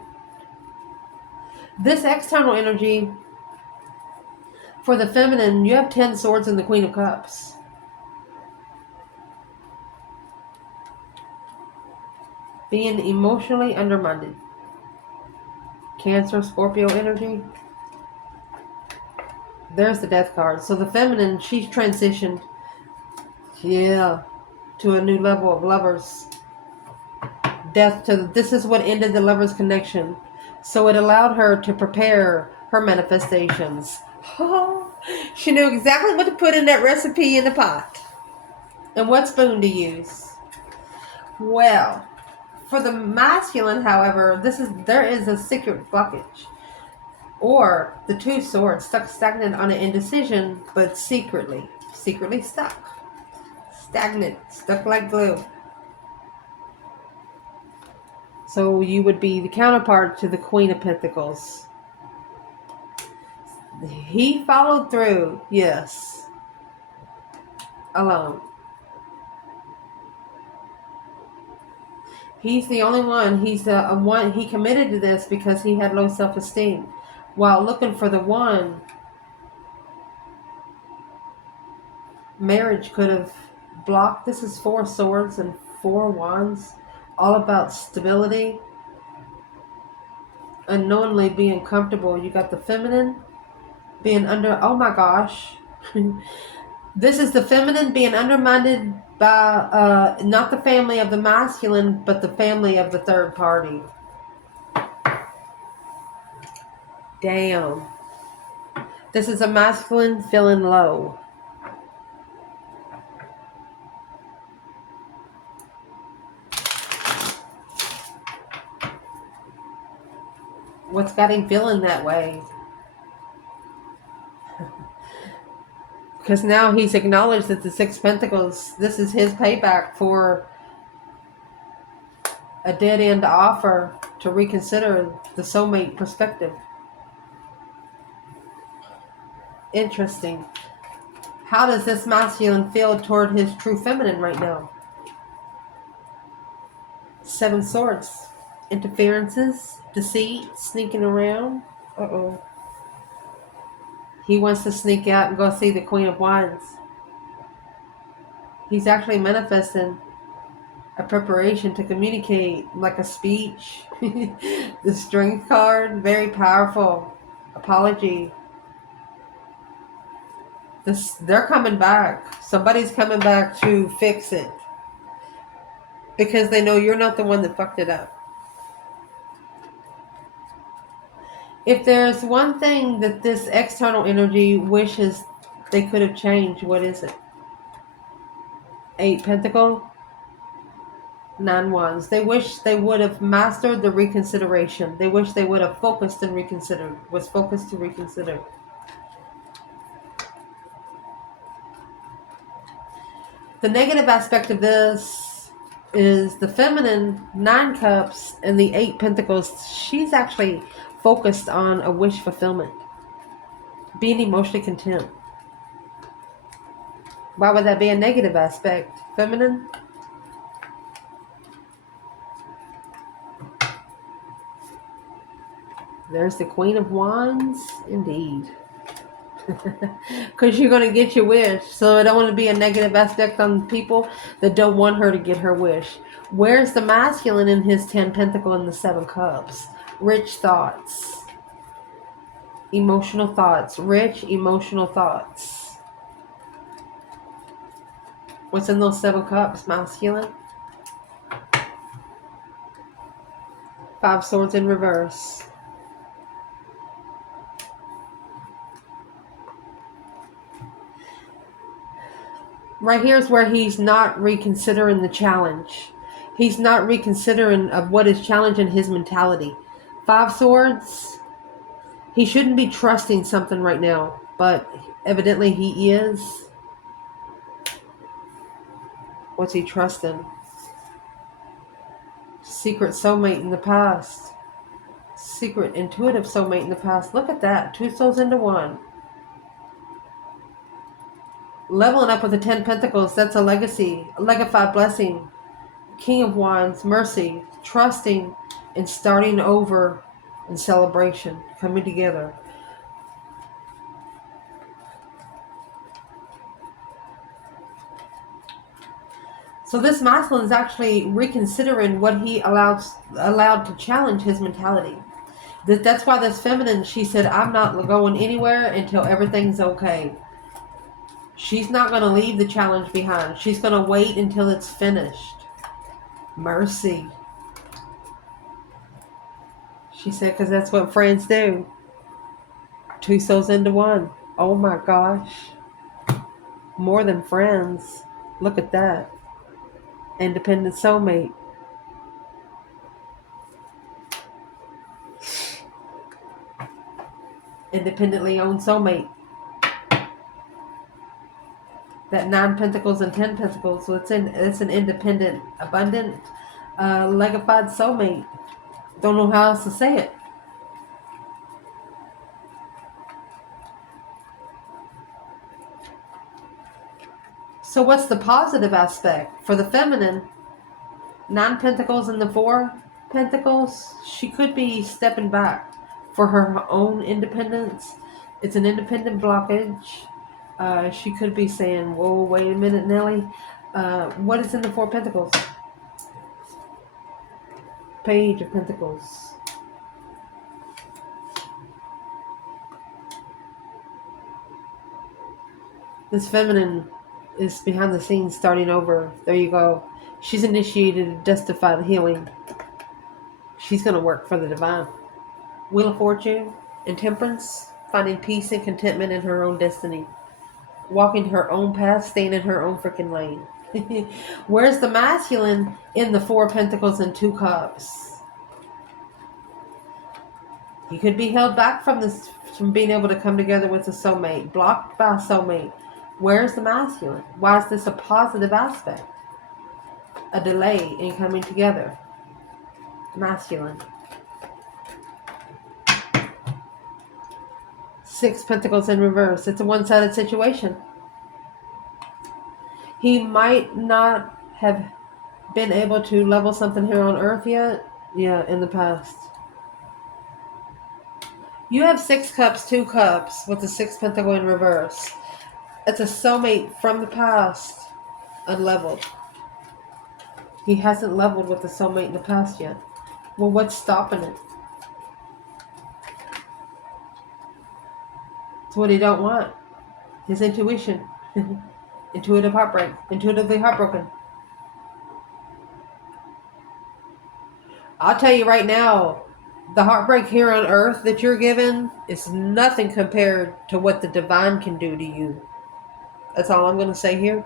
This external energy, for the feminine, you have 10 swords and the Queen of Cups. Being emotionally undermined. Cancer, Scorpio energy. There's the Death card. So the feminine, she's transitioned, to a new level of lovers. Death to this is what ended the lovers' connection. So it allowed her to prepare her manifestations. She knew exactly what to put in that recipe in the pot. And what spoon to use. Well, for the masculine, however, there is a secret blockage. Or the Two Swords, stuck stagnant on an indecision, but secretly stuck. Stagnant, stuck like glue. So you would be the counterpart to the Queen of Pentacles. He followed through, yes. Alone. He's the only one. He's the one. He committed to this because he had low self-esteem. While looking for the one, marriage could have blocked. This is 4 swords and 4 wands. All about stability. Unknowingly being comfortable. You got the feminine being under. Oh my gosh. This is the feminine being undermined by not the family of the masculine, but the family of the third party. Damn. This is a masculine feeling low. What's got him feeling that way? Because now he's acknowledged that the 6 Pentacles, this is his payback for a dead-end offer to reconsider the soulmate perspective. Interesting. How does this masculine feel toward his true feminine right now? 7 Swords. Interferences, deceit, sneaking around. Uh-oh. He wants to sneak out and go see the Queen of Wands. He's actually manifesting a preparation to communicate, like a speech. The Strength card, very powerful. Apology. They're coming back. Somebody's coming back to fix it. Because they know you're not the one that fucked it up. If there's one thing that this external energy wishes they could have changed, what is it? 8 Pentacle, 9 Wands. They wish they would have mastered the reconsideration. They wish they would have focused and reconsidered. Was focused to reconsider. The negative aspect of this, is the feminine, 9 cups, and the 8 pentacles. She's actually focused on a wish fulfillment, being emotionally content. Why would that be a negative aspect? Feminine? There's the Queen of Wands. Indeed. Because you're going to get your wish. So I don't want to be a negative aspect on people that don't want her to get her wish. Where's the masculine in his 10 pentacle and the 7 cups? Rich thoughts. Emotional thoughts. Rich emotional thoughts. What's in those 7 cups? Masculine. 5 swords in reverse. Right here is where he's not reconsidering the challenge. He's not reconsidering of what is challenging his mentality. 5 swords. He shouldn't be trusting something right now, but evidently he is. What's he trusting? Secret soulmate in the past. Secret intuitive soulmate in the past. Look at that. 2 souls into 1. Leveling up with the 10 pentacles. That's a legacy. A legified blessing. King of Wands. Mercy. Trusting and starting over in celebration. Coming together. So this masculine is actually reconsidering what he allowed to challenge his mentality. That's why this feminine, she said, I'm not going anywhere until everything's okay. She's not going to leave the challenge behind. She's going to wait until it's finished. Mercy. She said, because that's what friends do. 2 souls into 1. Oh my gosh. More than friends. Look at that. Independent soulmate. Independently owned soulmate. That 9 pentacles and 10 pentacles. So it's an independent, abundant, legified soulmate. Don't know how else to say it. So what's the positive aspect? For the feminine, 9 pentacles and the 4 pentacles, she could be stepping back for her own independence. It's an independent blockage. She could be saying, whoa, wait a minute, Nelly. What is in the 4 pentacles? Page of Pentacles. This feminine is behind the scenes starting over. There you go. She's initiated a justified healing. She's going to work for the divine. Wheel of Fortune and Temperance, finding peace and contentment in her own destiny. Walking her own path, staying in her own freaking lane. Where's the masculine in the 4 pentacles and 2 cups? He could be held back from being able to come together with a soulmate, blocked by a soulmate. Where's the masculine? Why is this a positive aspect? A delay in coming together. Masculine. 6 pentacles in reverse. It's a one-sided situation. He might not have been able to level something here on Earth yet. Yeah, in the past. You have 6 cups, 2 cups with the 6 pentacle in reverse. It's a soulmate from the past. Unleveled. He hasn't leveled with the soulmate in the past yet. Well, what's stopping it? It's what he don't want. His intuition. Intuitive heartbreak. Intuitively heartbroken. I'll tell you right now, the heartbreak here on Earth that you're given is nothing compared to what the divine can do to you. That's all I'm going to say here.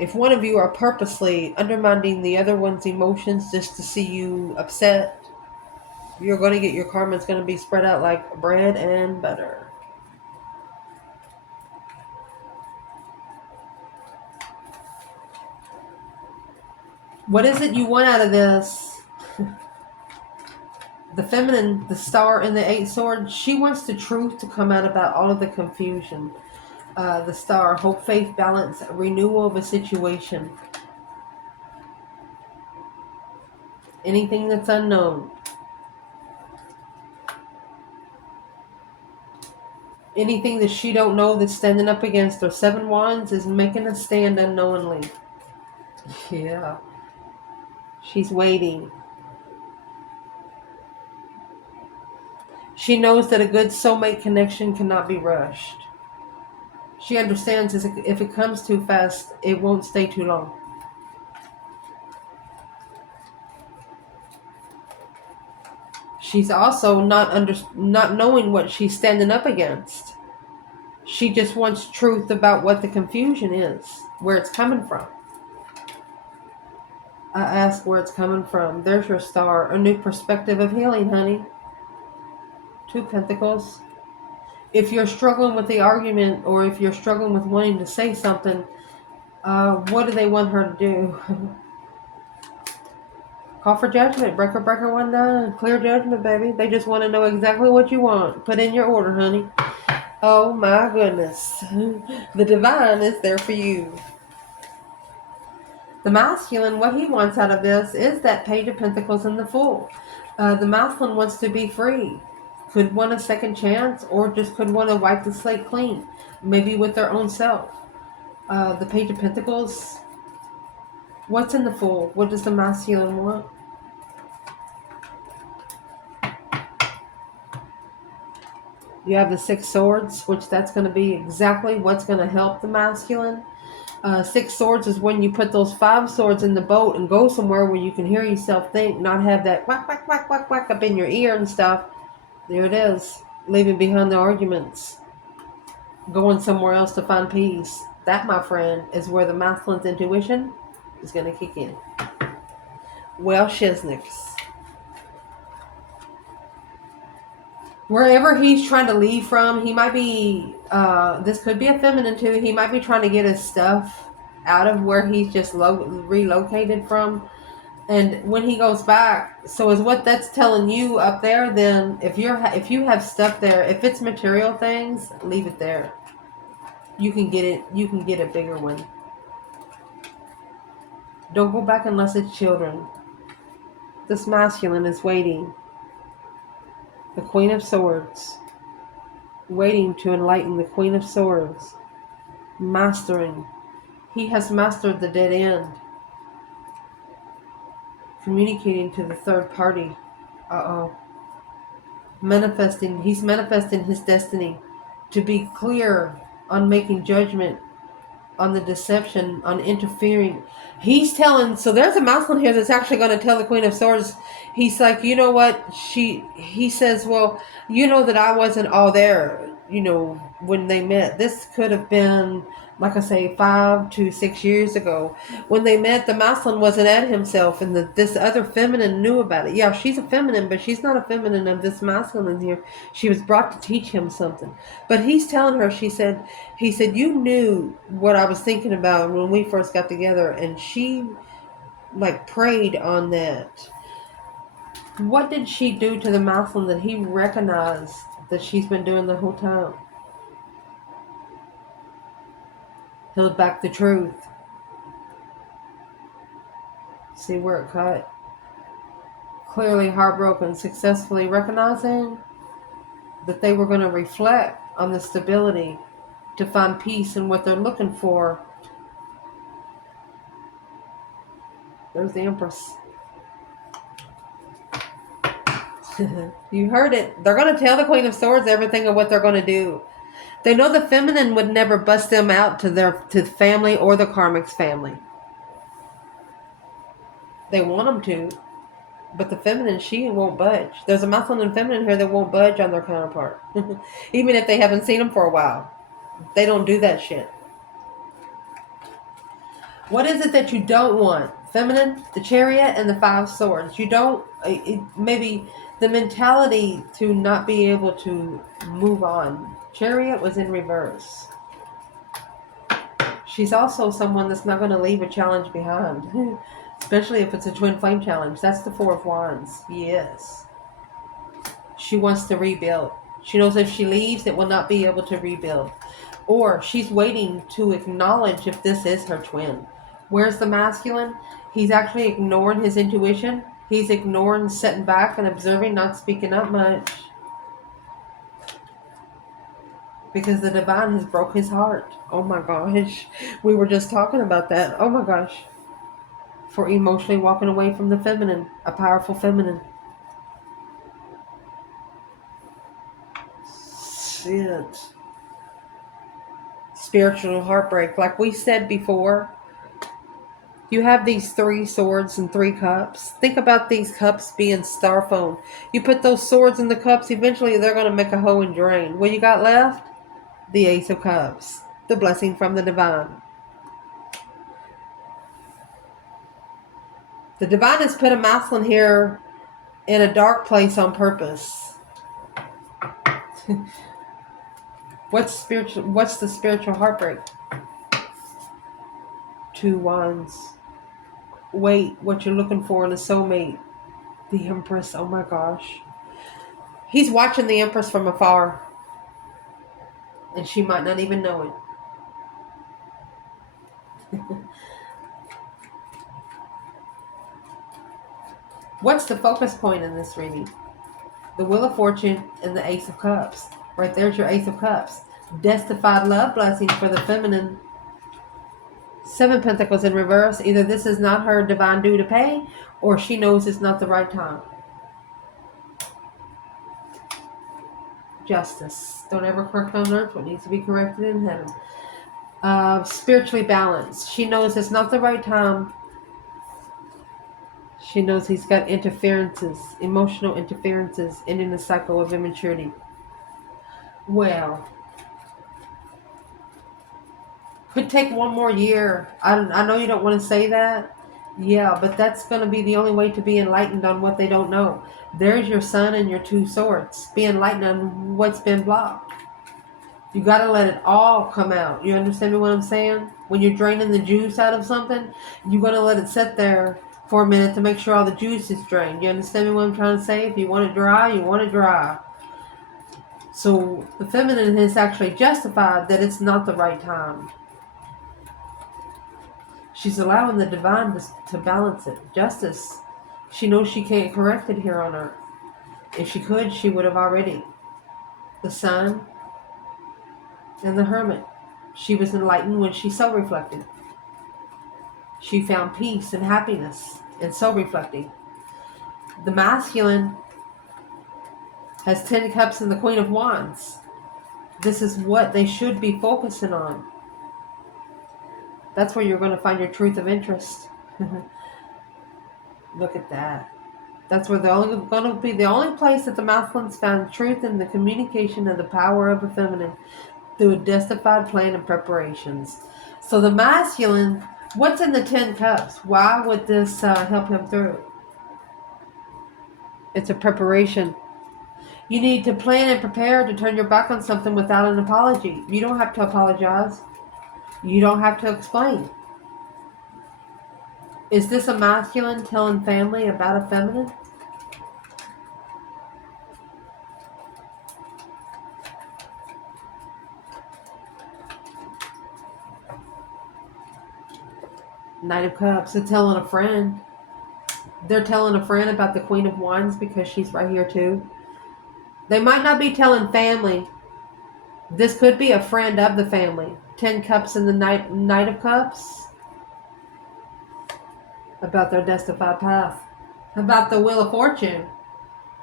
If one of you are purposely undermining the other one's emotions just to see you upset, you're going to get your karma. It's going to be spread out like bread and butter. What is it you want out of this? The feminine, the star in the Eight Swords, she wants the truth to come out about all of the confusion. The star, hope, faith, balance, renewal of a situation. Anything that's unknown. Anything that she don't know that's standing up against her. Seven Wands is making a stand unknowingly. Yeah. She's waiting. She knows that a good soulmate connection cannot be rushed. She understands if it comes too fast, it won't stay too long. She's also not knowing what she's standing up against. She just wants truth about what the confusion is, where it's coming from. I ask where it's coming from. There's your star. A new perspective of healing, honey. Two Pentacles. If you're struggling with the argument, or if you're struggling with wanting to say something, what do they want her to do? Call for judgment. Breaker, breaker, 1-9. Clear judgment, baby. They just want to know exactly what you want. Put in your order, honey. Oh my goodness. The divine is there for you. The masculine, what he wants out of this is that Page of Pentacles and the Fool. The masculine wants to be free. Could want a second chance, or just could want to wipe the slate clean. Maybe with their own self. The Page of Pentacles. What's in the Fool? What does the masculine want? You have the Six Swords, which that's going to be exactly what's going to help the masculine. Six Swords is when you put those 5 swords in the boat and go somewhere where you can hear yourself think, not have that whack, whack, whack, whack, whack up in your ear and stuff. There it is. Leaving behind the arguments. Going somewhere else to find peace. That, my friend, is where the masculine's intuition is going to kick in. Well, Shizniks. Wherever he's trying to leave from, he might be, this could be a feminine too, he might be trying to get his stuff out of where he's just relocated from. And when he goes back, so is what that's telling you up there, then if you have stuff there, if it's material things, leave it there. You can get it, you can get a bigger one. Don't go back unless it's children. This masculine is waiting. The Queen of Swords. Waiting to enlighten the Queen of Swords. Mastering. He has mastered the dead end. Communicating to the third party. Manifesting. He's manifesting his destiny. To be clear on making judgment. On the deception. On interfering. He's telling, so there's a masculine here that's actually going to tell the Queen of Swords, he's like, you know what, he says, well, you know that I wasn't all there, you know, when they met. This could have been, like I say, 5 to 6 years ago. When they met, the masculine wasn't at himself, and this other feminine knew about it. Yeah, she's a feminine, but she's not a feminine of this masculine here. She was brought to teach him something. But he's telling her, he said, you knew what I was thinking about when we first got together, and she, like, preyed on that. What did she do to the masculine that he recognized that she's been doing the whole time? Held back the truth. See where it cut. Clearly heartbroken, successfully recognizing that they were going to reflect on the stability to find peace in what they're looking for. There's the Empress. You heard it. They're going to tell the Queen of Swords everything of what they're going to do. They know the feminine would never bust them out to the family or the Karmic's family. They want them to, but the feminine, she won't budge. There's a masculine and feminine here that won't budge on their counterpart. Even if they haven't seen them for a while. They don't do that shit. What is it that you don't want? Feminine, the Chariot, and the 5 Swords. You don't, maybe the mentality to not be able to move on. Chariot was in reverse. She's also someone that's not going to leave a challenge behind. Especially if it's a twin flame challenge. That's the Four of Wands. Yes. She wants to rebuild. She knows if she leaves, it will not be able to rebuild. Or she's waiting to acknowledge if this is her twin. Where's the masculine? He's actually ignoring his intuition. He's ignoring, sitting back and observing, not speaking up much. Because the divine has broke his heart. Oh my gosh. We were just talking about that. Oh my gosh. For emotionally walking away from the feminine. A powerful feminine. Shit. Spiritual heartbreak. Like we said before, you have these 3 swords and 3 cups. Think about these cups being styrofoam. You put those swords in the cups, eventually they're going to make a hole and drain. What you got left? The Ace of Cups. The blessing from the divine. The divine has put a masculine here in a dark place on purpose. What's the spiritual heartbreak? 2 wands. Wait, what you're looking for in a soulmate. The Empress, oh my gosh. He's watching the Empress from afar. And she might not even know it. What's the focus point in this reading? The Wheel of Fortune and the Ace of Cups. Right there's your Ace of Cups. Justified love blessings for the feminine. 7 Pentacles in reverse. Either this is not her divine due to pay, or she knows it's not the right time. Justice. Don't ever correct on earth what needs to be corrected in heaven. Spiritually balanced. She knows it's not the right time. She knows he's got interferences, emotional interferences, ending the cycle of immaturity. Well, could take 1 more year. I know you don't want to say that. Yeah, but that's going to be the only way to be enlightened on what they don't know. There's your Sun and your 2 swords. Be enlightened on what's been blocked. You got to let it all come out. You understand me what I'm saying? When you're draining the juice out of something, you're going to let it sit there for a minute to make sure all the juice is drained. You understand me what I'm trying to say? If you want it dry, you want it dry. So the feminine has actually justified that it's not the right time. She's allowing the divine to balance it. Justice. She knows she can't correct it here on earth. If she could, she would have already. The Sun and the Hermit. She was enlightened when she self-reflected. She found peace and happiness in self-reflecting. The masculine has 10 cups and the Queen of Wands. This is what they should be focusing on. That's where you're going to find your truth of interest. Look at that. That's where they're only going to be the only place that the masculines found truth in the communication and the power of the feminine through a justified plan and preparations. So the masculine, what's in the 10 cups? Why would this help him through? It's a preparation. You need to plan and prepare to turn your back on something without an apology. You don't have to apologize. You don't have to explain. Is this a masculine telling family about a feminine? Knight of Cups. They're telling a friend. They're telling a friend about the Queen of Wands because she's right here too. They might not be telling family. This could be a friend of the family. 10 cups in the Knight of Cups. About their justified path. About the Wheel of Fortune.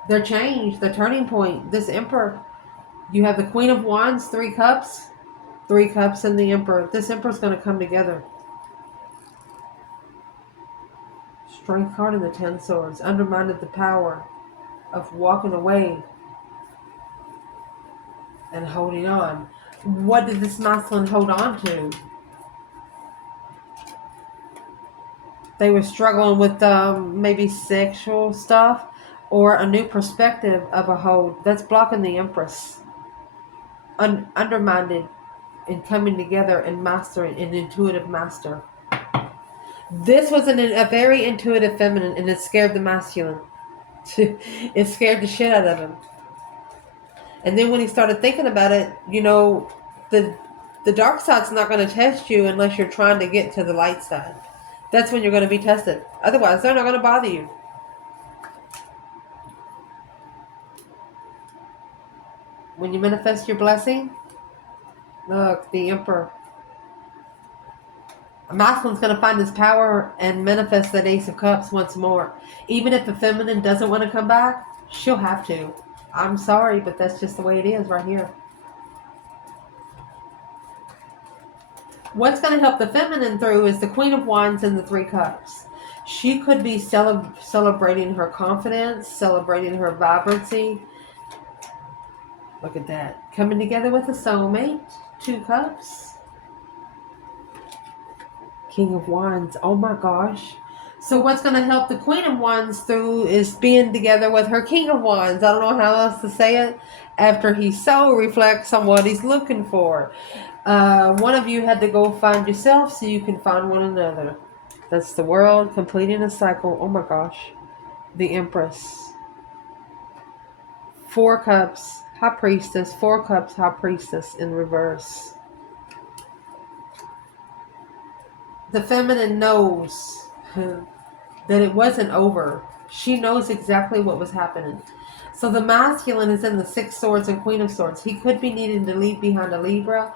Their change, the turning point. This Emperor. You have the Queen of Wands, 3 cups. 3 cups and the Emperor. This Emperor's going to come together. Strength card and the 10 swords. Undermined the power of walking away and holding on. What did this masculine hold on to? They were struggling with maybe sexual stuff or a new perspective of a hold. That's blocking the Empress. Undermined in coming together and mastering an intuitive master. This was a very intuitive feminine, and it scared the masculine. It scared the shit out of him. And then when he started thinking about it, the dark side's not going to test you unless you're trying to get to the light side. That's when you're going to be tested. Otherwise, they're not going to bother you. When you manifest your blessing, look, the Emperor. A masculine's going to find his power and manifest that Ace of Cups once more. Even if the feminine doesn't want to come back, she'll have to. I'm sorry, but that's just the way it is right here. What's going to help the feminine through is the Queen of Wands and the Three Cups. She could be celebrating her confidence, celebrating her vibrancy. Look at that. Coming together with a soulmate. 2 cups. King of Wands. Oh my gosh. So what's going to help the Queen of Wands through is being together with her King of Wands. I don't know how else to say it. After he so reflects on what he's looking for. One of you had to go find yourself so you can find one another. That's the world completing a cycle. Oh my gosh. The Empress. 4 cups. High Priestess. 4 cups. High Priestess in reverse. The feminine knows that it wasn't over. She knows exactly what was happening. So the masculine is in the 6 swords and Queen of Swords. He could be needing to leave behind a Libra.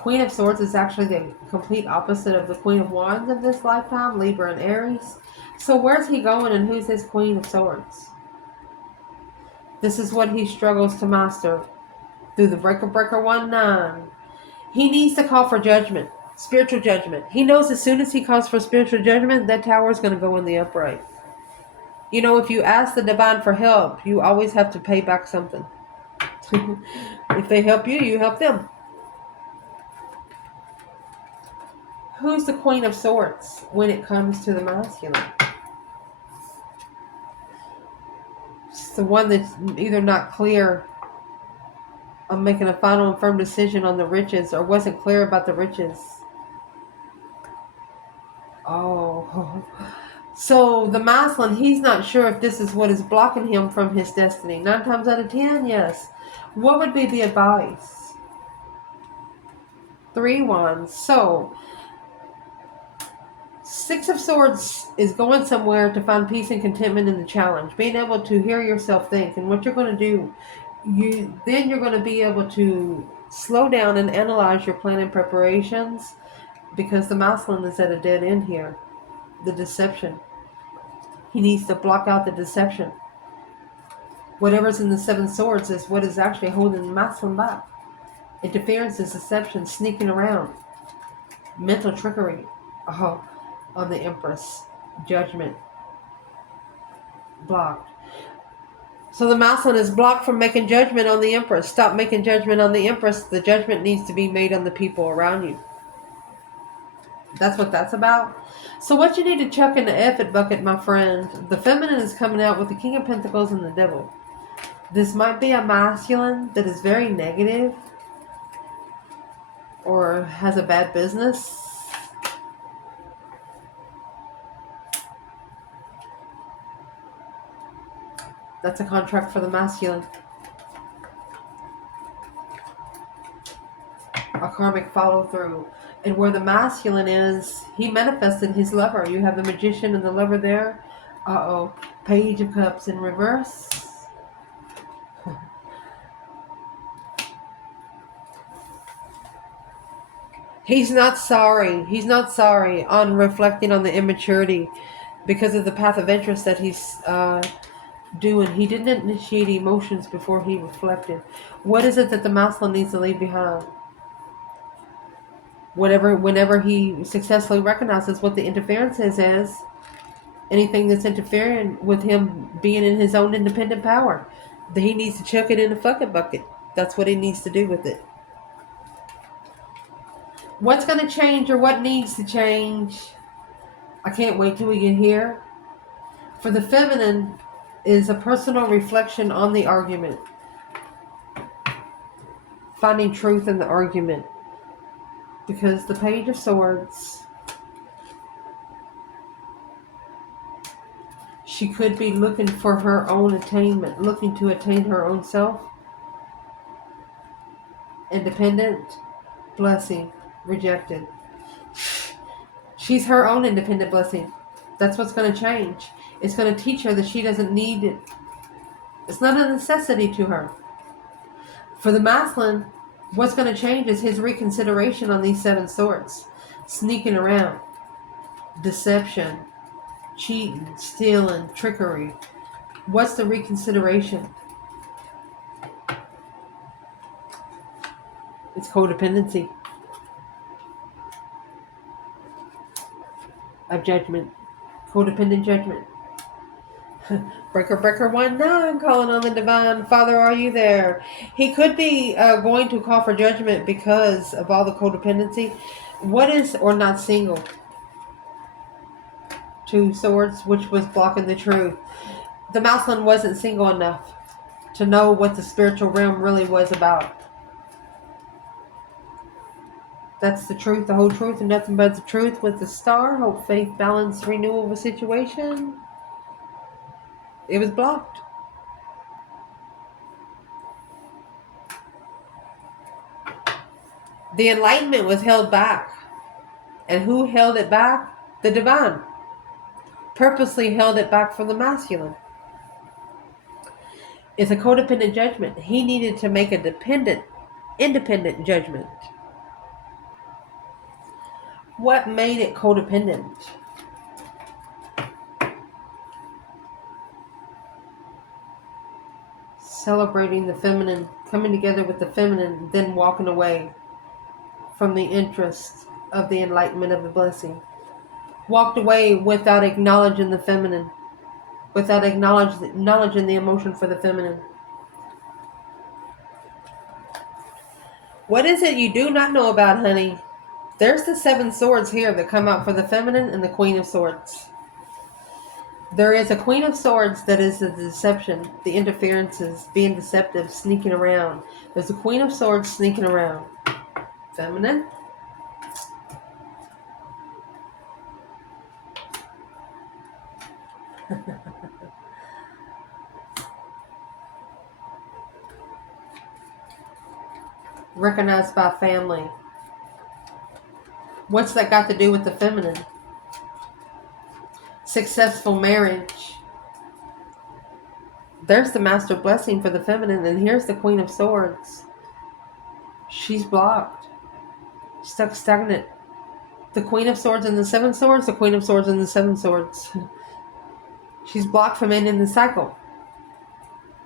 Queen of Swords is actually the complete opposite of the Queen of Wands of this lifetime, Libra and Aries. So where's he going and who's his Queen of Swords? This is what he struggles to master through the Breaker 1-9. He needs to call for judgment, spiritual judgment. He knows as soon as he calls for spiritual judgment, that tower is going to go in the upright. You know, if you ask the divine for help, you always have to pay back something. If they help you, you help them. Who's the Queen of Swords when it comes to the masculine? It's the one that's either not clear on making a final and firm decision on the riches or wasn't clear about the riches. Oh. So the masculine, he's not sure if this is what is blocking him from his destiny. 9 times out of 10, yes. What would be the advice? 3 wands. So 6 of Swords is going somewhere to find peace and contentment in the challenge. Being able to hear yourself think. And what you're going to do, you're going to be able to slow down and analyze your plan and preparations, because the masculine is at a dead end here. The deception. He needs to block out the deception. Whatever's in the 7 swords is what is actually holding the masculine back. Interference is deception, sneaking around. Mental trickery. On the Empress. Judgment. Blocked. So the masculine is blocked from making judgment on the Empress. Stop making judgment on the Empress. The judgment needs to be made on the people around you. That's what that's about. So what you need to chuck in the effort bucket, my friend, the feminine is coming out with the King of Pentacles and the Devil. This might be a masculine that is very negative or has a bad business. That's a contract for the masculine. A karmic follow through. And where the masculine is, he manifested his lover. You have the Magician and the lover there. Page of Cups in reverse. He's not sorry. He's not sorry on reflecting on the immaturity because of the path of interest that he's doing. He didn't initiate emotions before he reflected. What is it that the masculine needs to leave behind? Whenever he successfully recognizes what the interference is, anything that's interfering with him being in his own independent power, he needs to chuck it in the fucking bucket. That's what he needs to do with it. What's going to change or what needs to change? I can't wait till we get here. For the feminine is a personal reflection on the argument. Finding truth in the argument. Because the Page of Swords She could be looking for her own attainment, looking to attain her own self. Independent, blessing, rejected. She's her own independent blessing. That's what's going to change. It's going to teach her that she doesn't need it. It's not a necessity to her. For the masculine, what's going to change is his reconsideration on these 7 swords. Sneaking around. Deception. Cheating. Stealing. Trickery. What's the reconsideration? It's codependency. Of judgment. Codependent judgment. Breaker 19 calling on the divine. Father, are you there? He could be going to call for judgment because of all the codependency. What is or not single? 2 swords, which was blocking the truth. The masculine wasn't single enough to know what the spiritual realm really was about. That's the truth, the whole truth, and nothing but the truth with the star. Hope, faith, balance, renewal of a situation. It was blocked. The enlightenment was held back. And who held it back? The divine. Purposely held it back from the masculine. It's a codependent judgment. He needed to make a independent judgment. What made it codependent? Celebrating the feminine, coming together with the feminine, then walking away from the interest of the enlightenment of the blessing. Walked away without acknowledging the feminine, without acknowledging the emotion for the feminine. What is it you do not know about, honey? There's the 7 swords here that come out for the feminine and the Queen of Swords. There is a Queen of Swords that is the deception, the interferences, being deceptive, sneaking around. There's a Queen of Swords sneaking around. Feminine. Recognized by family. What's that got to do with the feminine? Successful marriage. There's the master blessing for the feminine, and here's the Queen of Swords. She's blocked. Stuck stagnant. The Queen of Swords and the 7 swords, the Queen of Swords and the 7 swords. She's blocked from ending the cycle.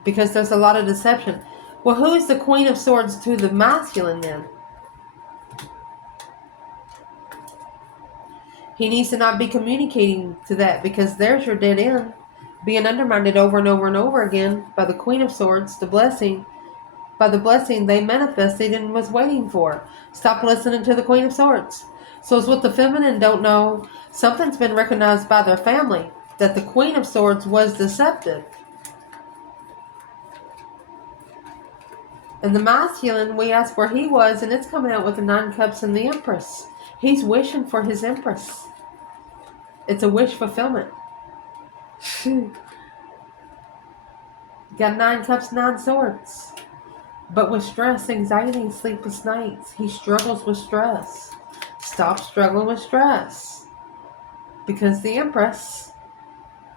Because there's a lot of deception. Well, who is the Queen of Swords to the masculine then? He needs to not be communicating to that, because there's your dead end. Being undermined over and over and over again by the Queen of Swords, the blessing. By the blessing they manifested and was waiting for. Stop listening to the Queen of Swords. So it's what the feminine don't know. Something's been recognized by their family. That the Queen of Swords was deceptive. And the masculine, we asked where he was, and it's coming out with the 9 cups and the Empress. He's wishing for his Empress. It's a wish fulfillment. Got 9 cups, 9 swords. But with stress, anxiety, sleepless nights, he struggles with stress. Stop struggling with stress. Because the Empress,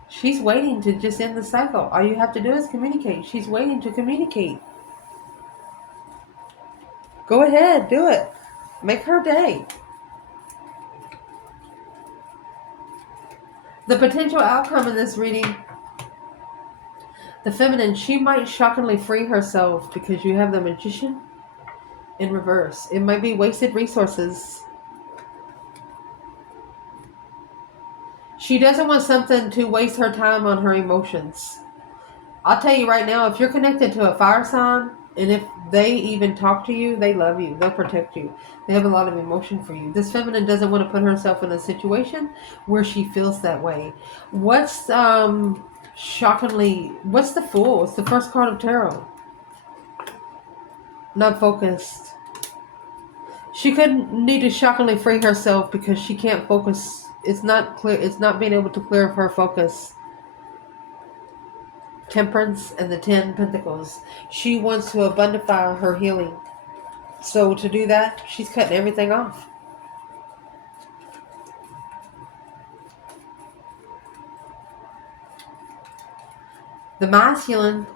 she's waiting to just end the cycle. All you have to do is communicate. She's waiting to communicate. Go ahead, do it. Make her day. The potential outcome in this reading, the feminine, she might shockingly free herself because you have the Magician in reverse. It might be wasted resources. She doesn't want something to waste her time on her emotions. I'll tell you right now, if you're connected to a fire sign, and if they even talk to you, they love you. They'll protect you. They have a lot of emotion for you. This feminine doesn't want to put herself in a situation where she feels that way. What's shockingly, what's the Fool? It's the first card of tarot. Not focused. She could need to shockingly free herself because she can't focus. It's not clear. It's not being able to clear her focus. Temperance and the 10 Pentacles. She wants to abundify her healing. So to do that, she's cutting everything off. The masculine,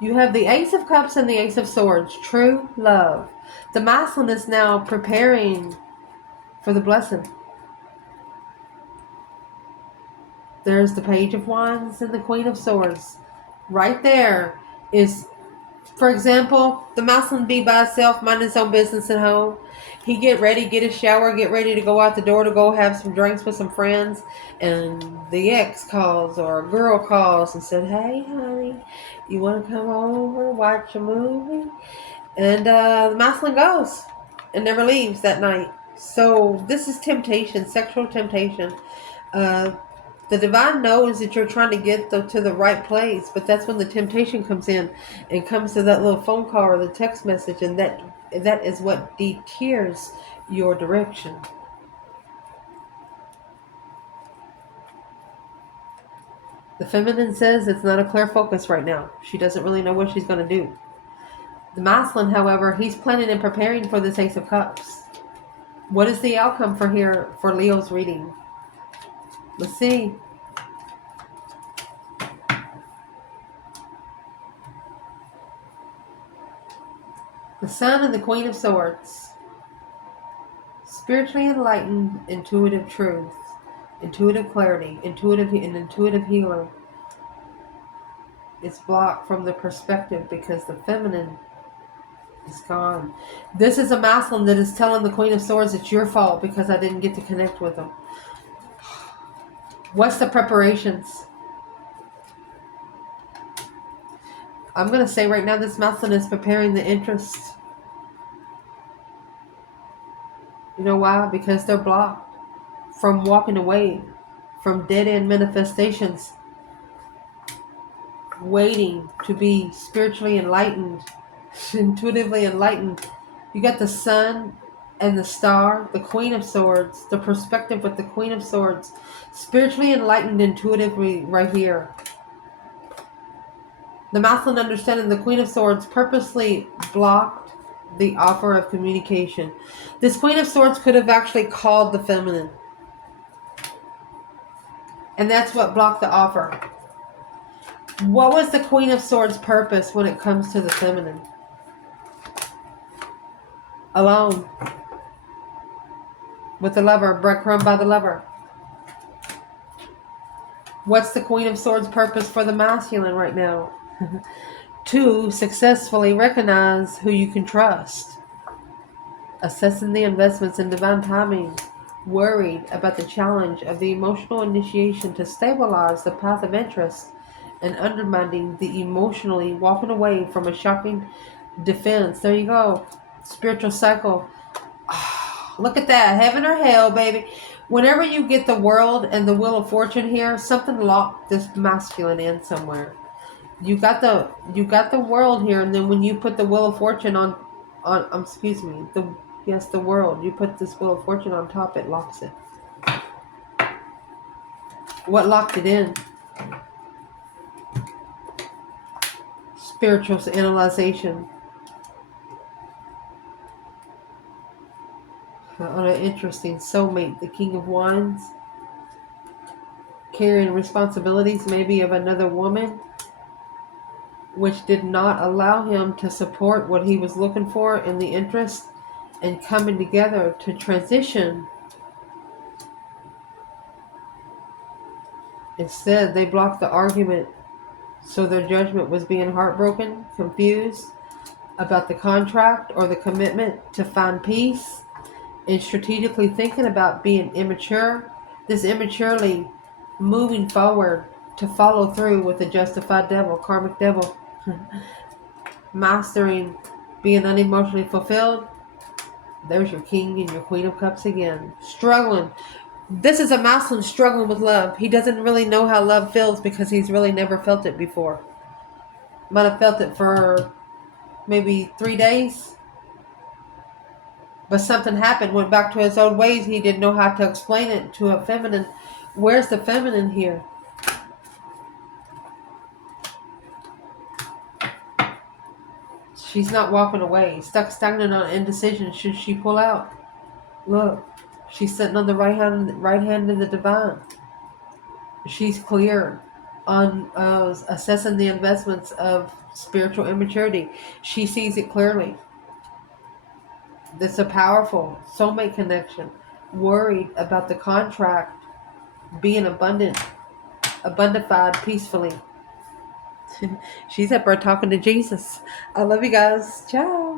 you have the Ace of Cups and the Ace of Swords. True love. The masculine is now preparing for the blessing. There's the Page of Wands and the Queen of Swords. Right there is, for example, the masculine be by himself, mind his own business at home. He get ready, get a shower, get ready to go out the door to go have some drinks with some friends. And the ex calls or a girl calls and said, hey, honey, you want to come over, watch a movie? And the masculine goes and never leaves that night. So this is temptation, sexual temptation. The divine knows that you're trying to get to the right place, but that's when the temptation comes in and comes to that little phone call or the text message, and that is what deters your direction. The feminine says it's not a clear focus right now. She doesn't really know what she's going to do. The masculine, however, he's planning and preparing for this Ace of Cups. What is the outcome for Leo's reading? Let's see. The Sun and the Queen of Swords. Spiritually enlightened, intuitive truth, intuitive clarity, an intuitive healer. It's blocked from the perspective because the feminine is gone. This is a masculine that is telling the Queen of Swords it's your fault because I didn't get to connect with them. What's the preparations? I'm going to say right now this masculine is preparing the interest. You know why? Because they're blocked from walking away from dead-end manifestations, waiting to be spiritually enlightened, intuitively enlightened. You got the Sun and the Star, the Queen of Swords, the perspective with the Queen of Swords, spiritually enlightened intuitively right here. The masculine understanding the Queen of Swords purposely blocked the offer of communication. This Queen of Swords could have actually called the feminine. And that's what blocked the offer. What was the Queen of Swords' purpose when it comes to the feminine? Alone. With the lover, breadcrumb by the lover. What's the Queen of Swords' purpose for the masculine right now? To successfully recognize who you can trust. Assessing the investments in divine timing. Worried about the challenge of the emotional initiation to stabilize the path of interest and undermining the emotionally walking away from a shocking defense. There you go. Spiritual cycle. Oh, look at that. Heaven or hell, baby. Whenever you get the World and the Wheel of Fortune here, something locked this masculine in somewhere. You got the World here, and then when you put the Wheel of Fortune on the World, you put this Wheel of Fortune on top, it locks it. What locked it in? Spiritual analyzation. On an interesting soulmate, the King of Wands. Carrying responsibilities maybe of another woman, which did not allow him to support what he was looking for in the interest and coming together to transition. Instead, they blocked the argument, so their judgment was being heartbroken, confused about the contract or the commitment to find peace, and strategically thinking about being immature. This immaturely moving forward to follow through with the justified devil, karmic devil. Mastering being unemotionally fulfilled. There's your King and your Queen of Cups again. Struggling. This is a masculine struggling with love. He doesn't really know how love feels because he's really never felt it before. Might have felt it for maybe 3 days. But something happened, went back to his old ways. He didn't know how to explain it to a feminine. Where's the feminine here? She's not walking away. Stuck stagnant on indecision. Should she pull out? Look, she's sitting on the right hand of the divine. She's clear on assessing the investments of spiritual immaturity. She sees it clearly. It's a powerful soulmate connection. Worried about the contract being abundified peacefully. She's up there talking to Jesus. I love you guys. Ciao.